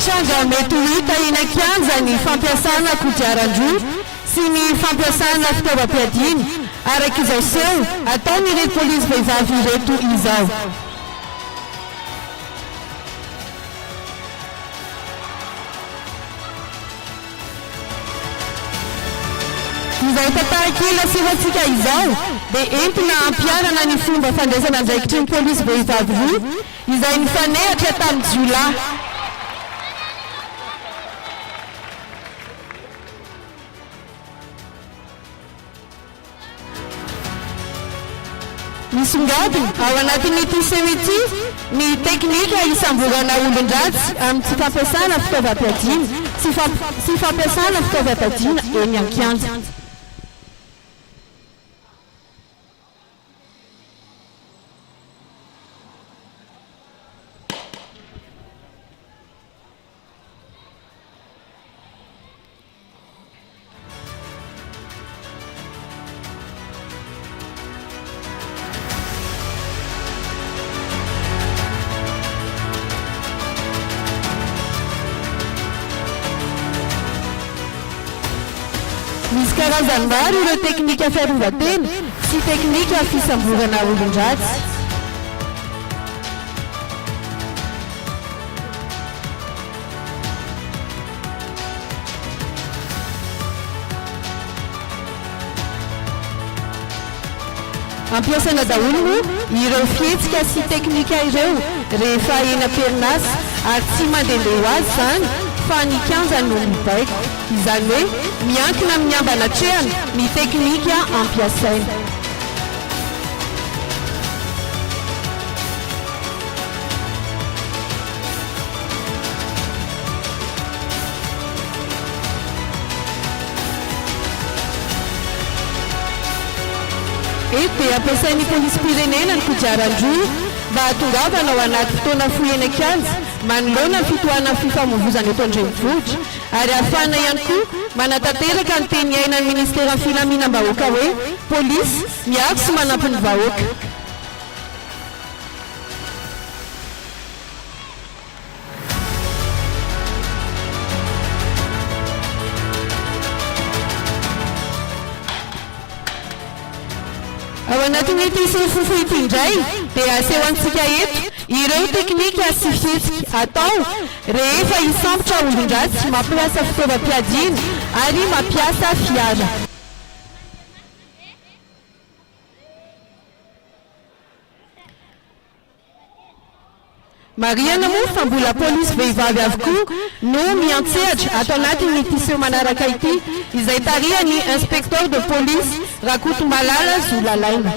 Tranga mety hita eny an-kianja ny fampiasana kodiaran-droa sy ny fampiasana fitaovam-piadiana araka izao seho ataon'ireto polisy vehivavy ireto izao. Izao tantara kely asehoantsika izao dia entina ampiarana ny fomba fandraisana andraikitry ny polisy vehivavy roa izay nifanehatra tamin'ny jiolahy. Misongadina ao anatin'ity semity ny teknika isamborana olon-dratsy amin'ny tsy fampiasana fitaovam-piadiana sy fampiasana fitaovam-piadiana eny an-kianja. Misy karazany maro ireo teknika fiarovan-tena sy teknika fisamborana olon-dratsy. Ampiasaina daholo moa ireo fihetsika sy teknika ireo rehefa eny am-perinasa ary tsy mandehandeha ho azy izany fa ny kianja no mibaiko, izany hoe miankina amin'ny ambana trehana ny teknika ampiasaina. Eto dia ampiasain'ny polisym-pirenena ny kodiaran-droa mba hatongavana ao anaty fotoana fohy eny an-kianja manoloana ny fitohanan'ny fifamoivoizana eto an-drenivohitra ary ahafahana ihany koa manatanteraka ny teny ainan'ny ministera ny filaminam-bahoaka hoe polisy miaro sy manampy ny vahoaka. Ao anatin'ity sofofo ity indray dia aseho antsika eto ireo teknika sy fihetsika atao rehefa hisambotra olon-dratsy mampiasa fitaovam-piadiana ary mampiasa fiara. Mariana moa fa mbola polisy vehivavy avokoa no miantsehatra ato anatin'ity seho manaraka ity izay tarihany inspecteur de police Rakotomalala Zoulalaina.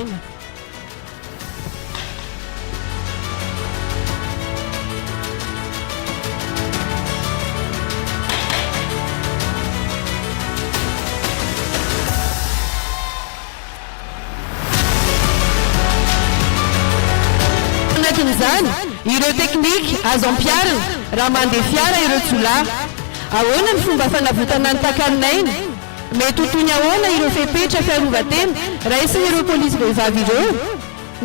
Anatin'izany ireo teknika azo ampiarina raha mandeha fiara ireo jiolahy. Ahoana ny fomba fanavotana ny takarin'aina? Mety ho toy ny ahoana ireo fepetra fiarovan-tena raisin'ireo polisy vehivavy ireo?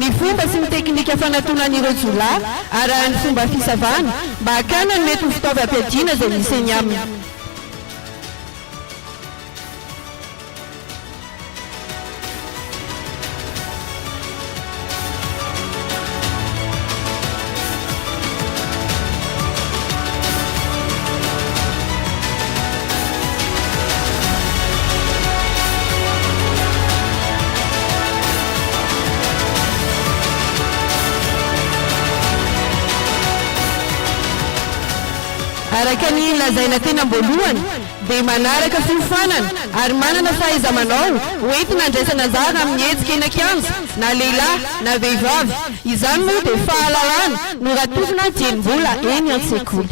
Ny fomba sy ny teknika fanatonan'ireo jiolahy arahany fomba fisavana mba hakana ny mety ho fitaovam-piadiana izay misy eny aminy. Araka ny lazaina tena amboalohany dia manaraka fiofanana ary manana fahaiza-manao hoentina andraisana anjara amin'ny hetsika eny an-kianja na lehilahy na vehivavy. Izany moa dia fahalalana no ratofina dieny-bola eny an-tsekoly.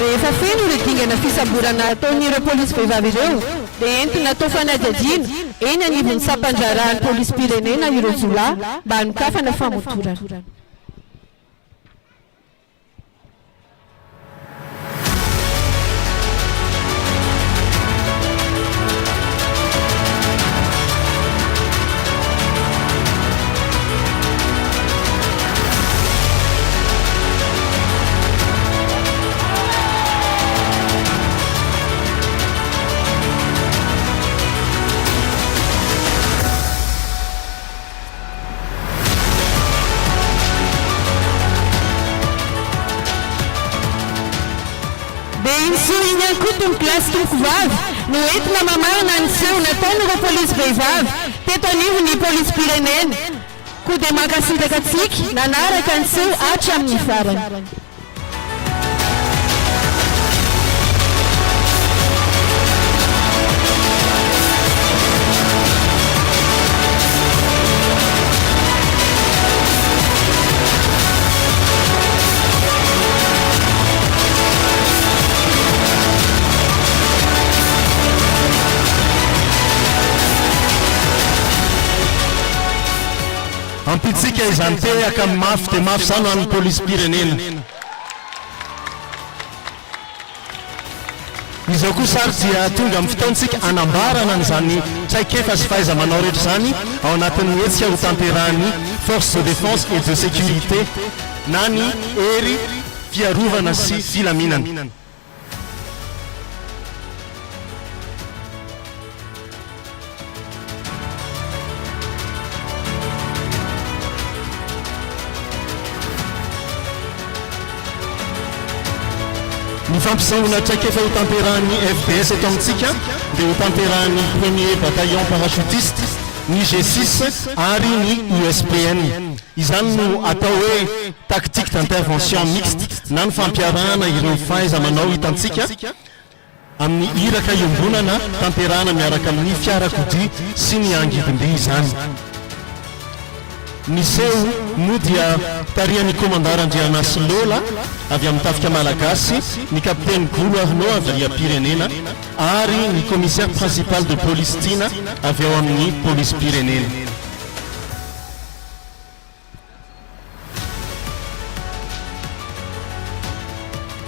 Rehefa feno ireo dingana fisamborana ataon'ireo polisy vehivavy ireo dia entina atao fanadihadiana eny anivon'ny sampandrarahan'ny polisym-pirenena ireo jiolahy mba hanokafana famotorana. dia insoa iny ihany koa tombokilasy tompovavy no entina mamarina ny seho nataon'ireo polisy vehivavy teto anivo ny polisy pirenena koa dia mankasitraka antsika nanaraka ny seho hatramin'ny farany. ampitsika izany te aka mafy dia mafy zany ho an'ny polisy pirenena. Izao koa sary dia tonga amin'ny fotoantsika anambarana n'izany traikefa sy fahaiza manao rehetra zany ao anatin'ny hetsika ho tanterahany force de défense et de sécurité na ny hery fiarovana sy filaminana. Ny fampisehoana traikefa ho tanterahany FDS eto amintsika dia ho tanterahany premier bataillon parachutiste ny G6 ary ny USPN. Izany no atao hoe tactique d'intervention mixte na ny fampiarahana ireo fahaiza manao hitantsika amin'ny iraka iombonana tanterahana miaraka amin'ny fiarakodia sy ny angidimby izany. Ny seho moa dia tarihan'ny commandant-Andrianasy Lola avy amin'ny tafika malagasy, ny capitaine Golo Arnaud avy Ria-Pirenena ary ny commissaire principal de police Tina avy ao amin'ny police Pirenena.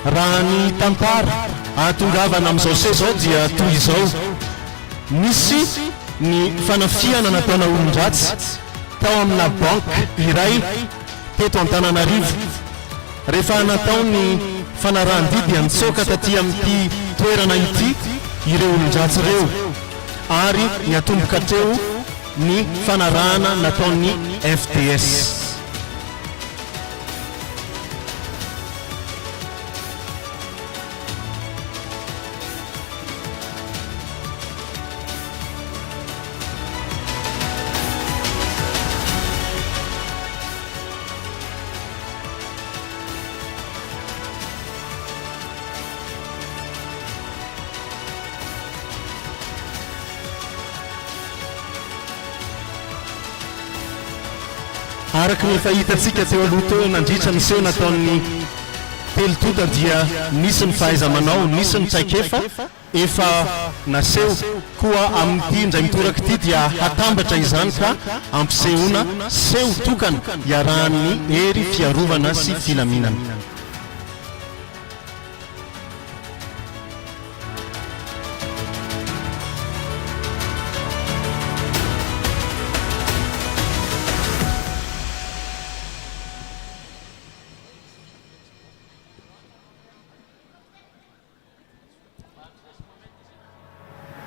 Raha ny tantara ahatongavana amin'izao se zao dia toy izao: misy ny fanafiana nataona olon-dratsy tao amina banque iray teto Antananarivo. Rehefa natao ny fanarahan-didy dia nitsoaka taty amin'ity toerana ity ireo olon-dratsy ireo ary niatomboka teo ny fanarahana nataon'ny FDS. Araka ny fahitantsika teo aloha teo nandritra ny seho nataon'ny pelotota dia nisy ny fahaiza manao, nisy ny traikefa efa naseho koa amin'ity indray mitoraka ity dia hatambatra izany ka ampisehoana seho tokana iarahan'ny hery fiarovana sy filaminana.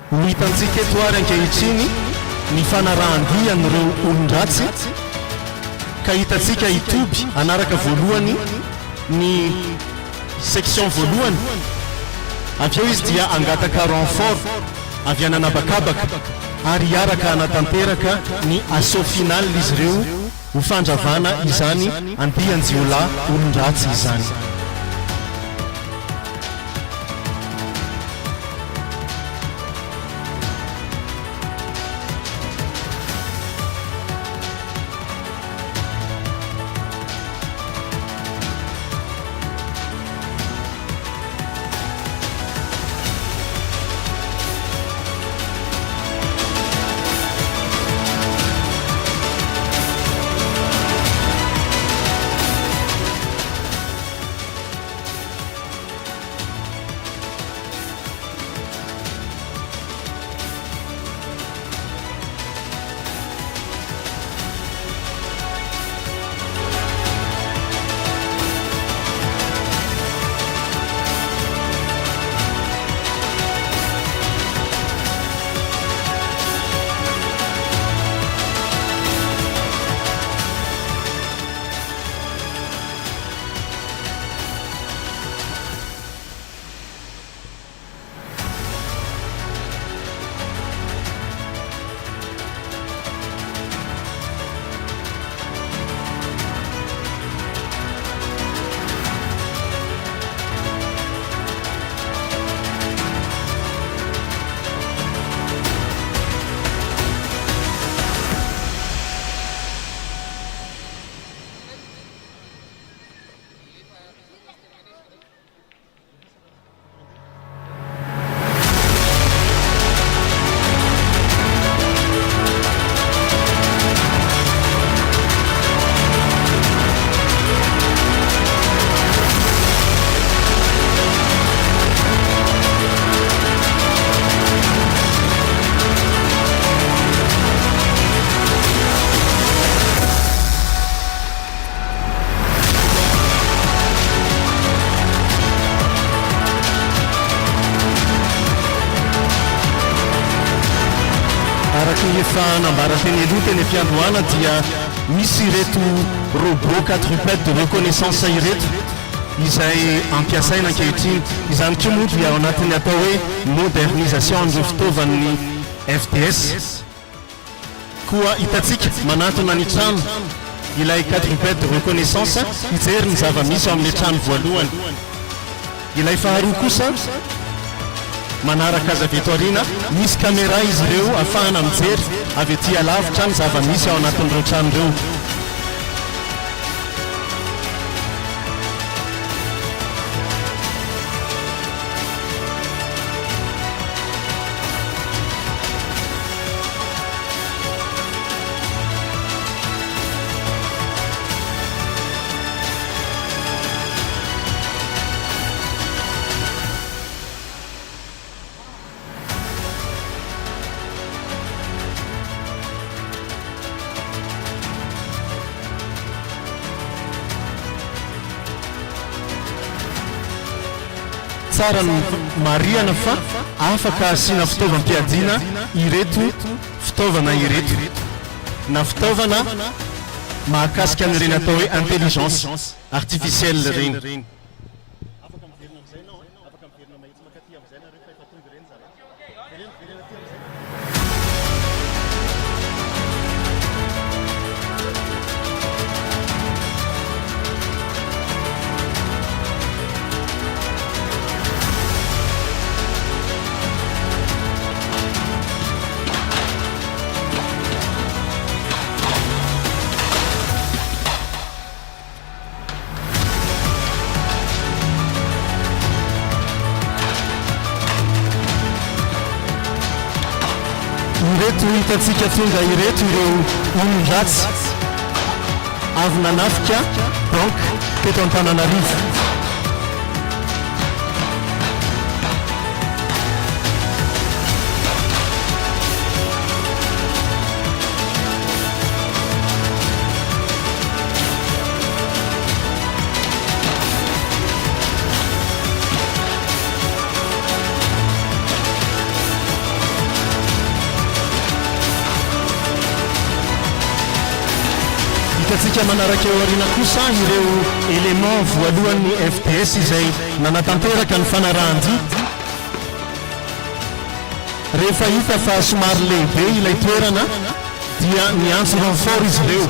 Ho hitantsika eto ary ankehitriny ny fanarahan-dia an'ireo olon-dratsy ka hitantsika itoby anaraka voalohany ny section voalohany, avy eo izy dia angataka renfort avy ananabakabaka ary iaraka anatanteraka ny assaut final izy ireo ho fandravana izany andian-jiolahy olon-dratsy izany. araka ny efa nambaran-teny aloha teny am-piandohana dia misy ireto robot quadrupède de reconnaissance ireto izay ampiasaina ankehitriny. Izany koa moa dia ao anatin'ny atao hoe modernisation an'ireo fitaovan'ny FDS. Koa hitantsika manatona ny trano ilay quadrupède de reconnaissance hijery ny zava-misy ao amin'ny trano voalohany. Ilay faharoa kosa manaraka azy avy eto aoriana misy caméra izy ireo ahafahana mijery avy ety alavitra ny zava-misy ao anatin'ireo trano ireo. Tsara ny mariana fa afaka asiana fitaovam-piadiana ireto fitaovana ireto na fitaovana mahakasika an'ireny atao hoe intelligence artificielle reny. Ireto hitantsika tonga ireto ireo olon-dratsy avy nanafika donc teto Antananarivo. Hitantsika manaraka eo aoriana kosa ireo élément voalohan'ny FDS izay nanatanteraka ny fanarahan-dia. Rehefa hita fa somary lehibe ilay toerana dia miantso renfort izy ireo.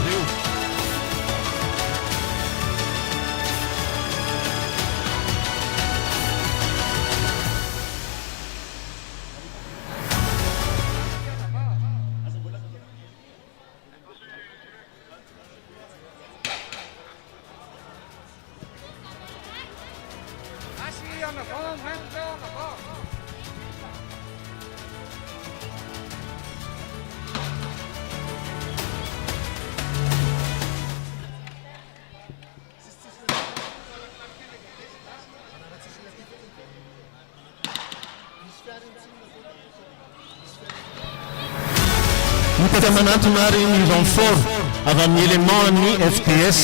Hitaka manatona ary ny renfort avy amin'ny élément ny FDS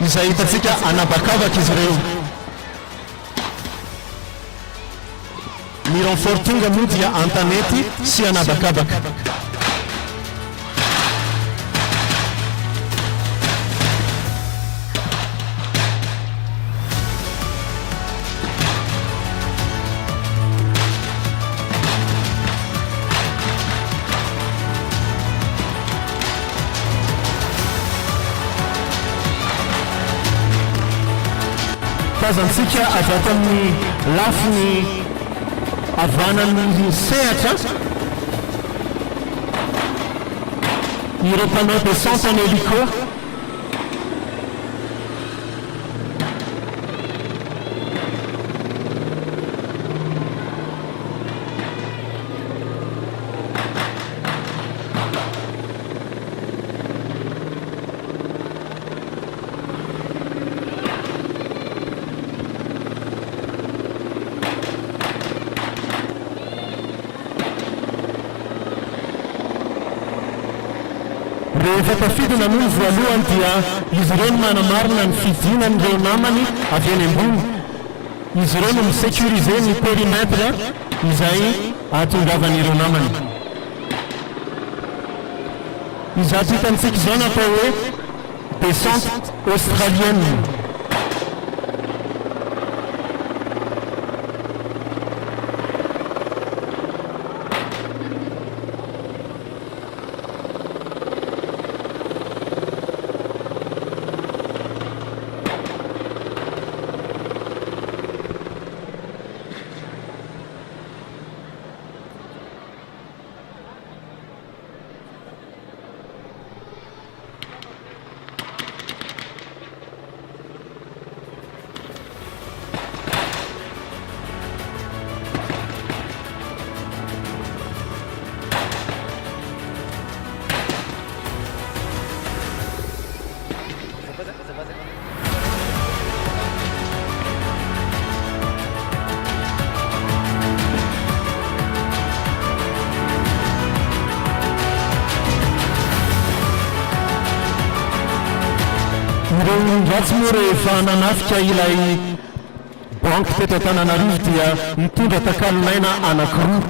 izay hitantsika anabakabaka izy ireo. Ny renfort tonga moa dia antanety sy anabakabaka. Tazantsika avy ato amin'ny lafiny havanan'ny sehatra ireo mpanao descente en hélico. Rehefa tafidina moa voalohany dia izy ireo no manamarina ny fidinan'ireo namany avy any ambony. Izy ireo no misécuriser ny périmètre izay ahatongavan'ireo namany. izato hitantsika izao natao hoe descente australienne. Ireo ndratsy moa rehefa nanafika ilay banky teto Antananarivo dia mitondra takalonaina anankiroa,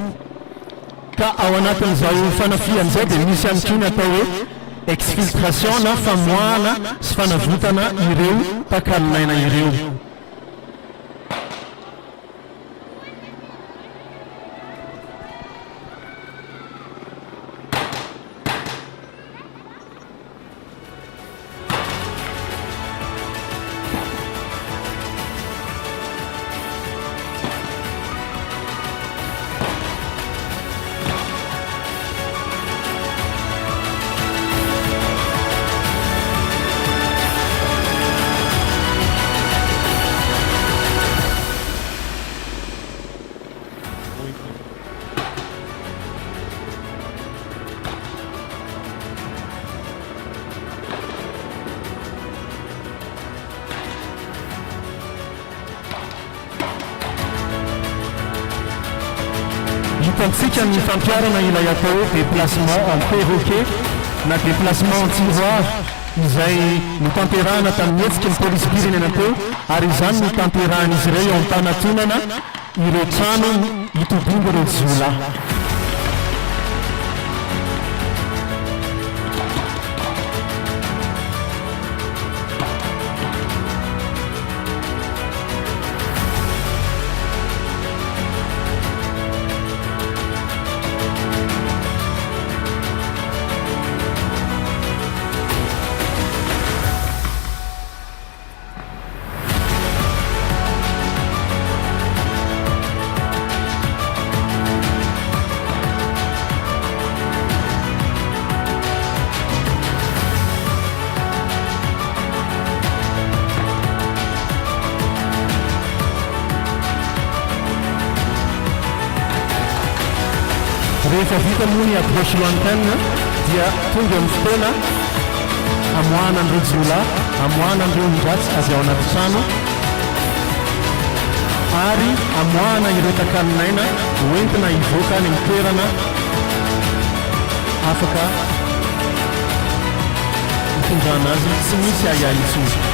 ka ao anatin'izao fanafian'izay dia misy ihany koa ny atao hoe exfiltration na famoahana sy fanavotana ireo takalonaina ireo. Hitantsika ny fampiarana ilay atao déplacement en perroquet na déplacement en tiroir izay notanterahana tamin'ny hetsika ny polisy-pirenena teo, ary izany notanterahana ireo eo am-panatonana ireo trano hitobingo ireo zola. Rehefa vita moa ny approche lointaine dia tonga amin'ny fotoana amoahana an'ireo jola, amoahana an'ireo ndratsy azy ao anaty trano, ary amoahana ireo takalonaina hoentina hivoaka any amin'ny toerana afaka hitondrana azy tsy misy ahiahy intsony.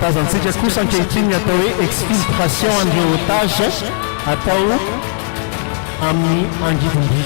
Tazantsika kosa ankehitriny atao hoe exfiltration an'ireo otage atao amin'ny angidimby.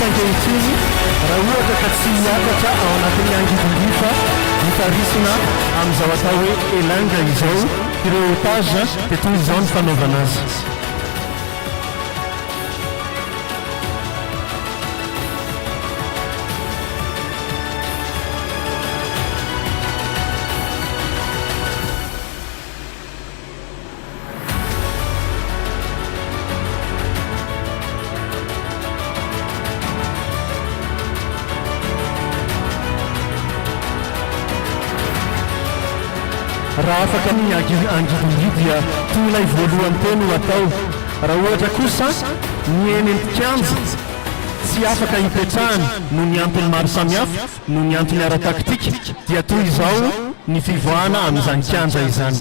kosa ankehitriny raha ohatra ka tsy miakatra ao anatin'ny angidingifa mitarisina amin'izao atao hoe elanga izao ireo otage dia toy izao ny fanaovana azy. Raha afaka ny angidingidy dia toy ilay voalohany teny ho atao. Raha ohatra kosa ny eny antikanja tsy afaka hipetrahany noho ny antony maro samihafa noho ny antony ara-taktika dia toy izao ny fivoahana amin'izany kanja izany.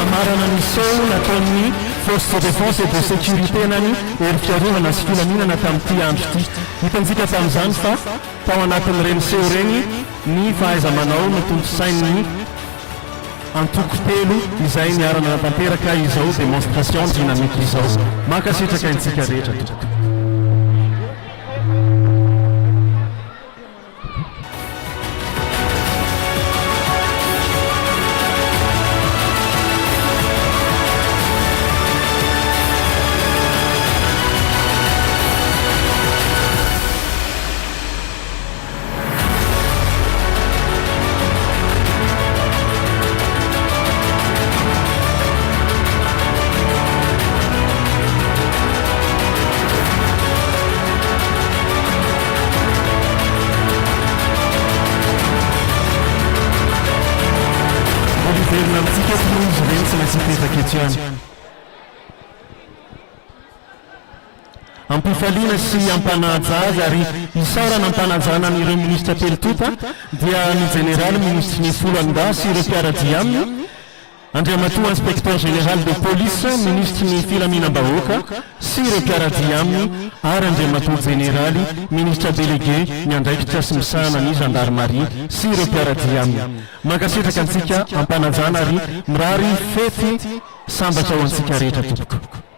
Namarana ny sao nataon'ny force de défense et de sécurité nany herim-piarovana sy filaminana tamin'ity andro ity. Hitantsika tamin'izany fa tao anatin'ireny seo reny ny fahaiza-manao no tompo-sain'ny antoko telo izay niarana natanteraka izao démonstration dynamique izao. Mankasitraka intsika rehetra tompoko. Ampifaliana sy ampanaja azy ary isaorana ampanajana n'ireo ministra telo-tota dia ny général ministre ny Folanda sy ireo mpiaradia aminy, andriamatoa inspecteur général de police ministre ny filaminam-bahoaka sy ireo mpiaradia aminy ary andriamatoa généraly ministre délégué ny andraikitra sy misahana ny gendarmerie sy ireo mpiaradia aminy. Mankasitraka antsika ampanajana ary mirary fety sambatra ho antsika rehetra tompoko.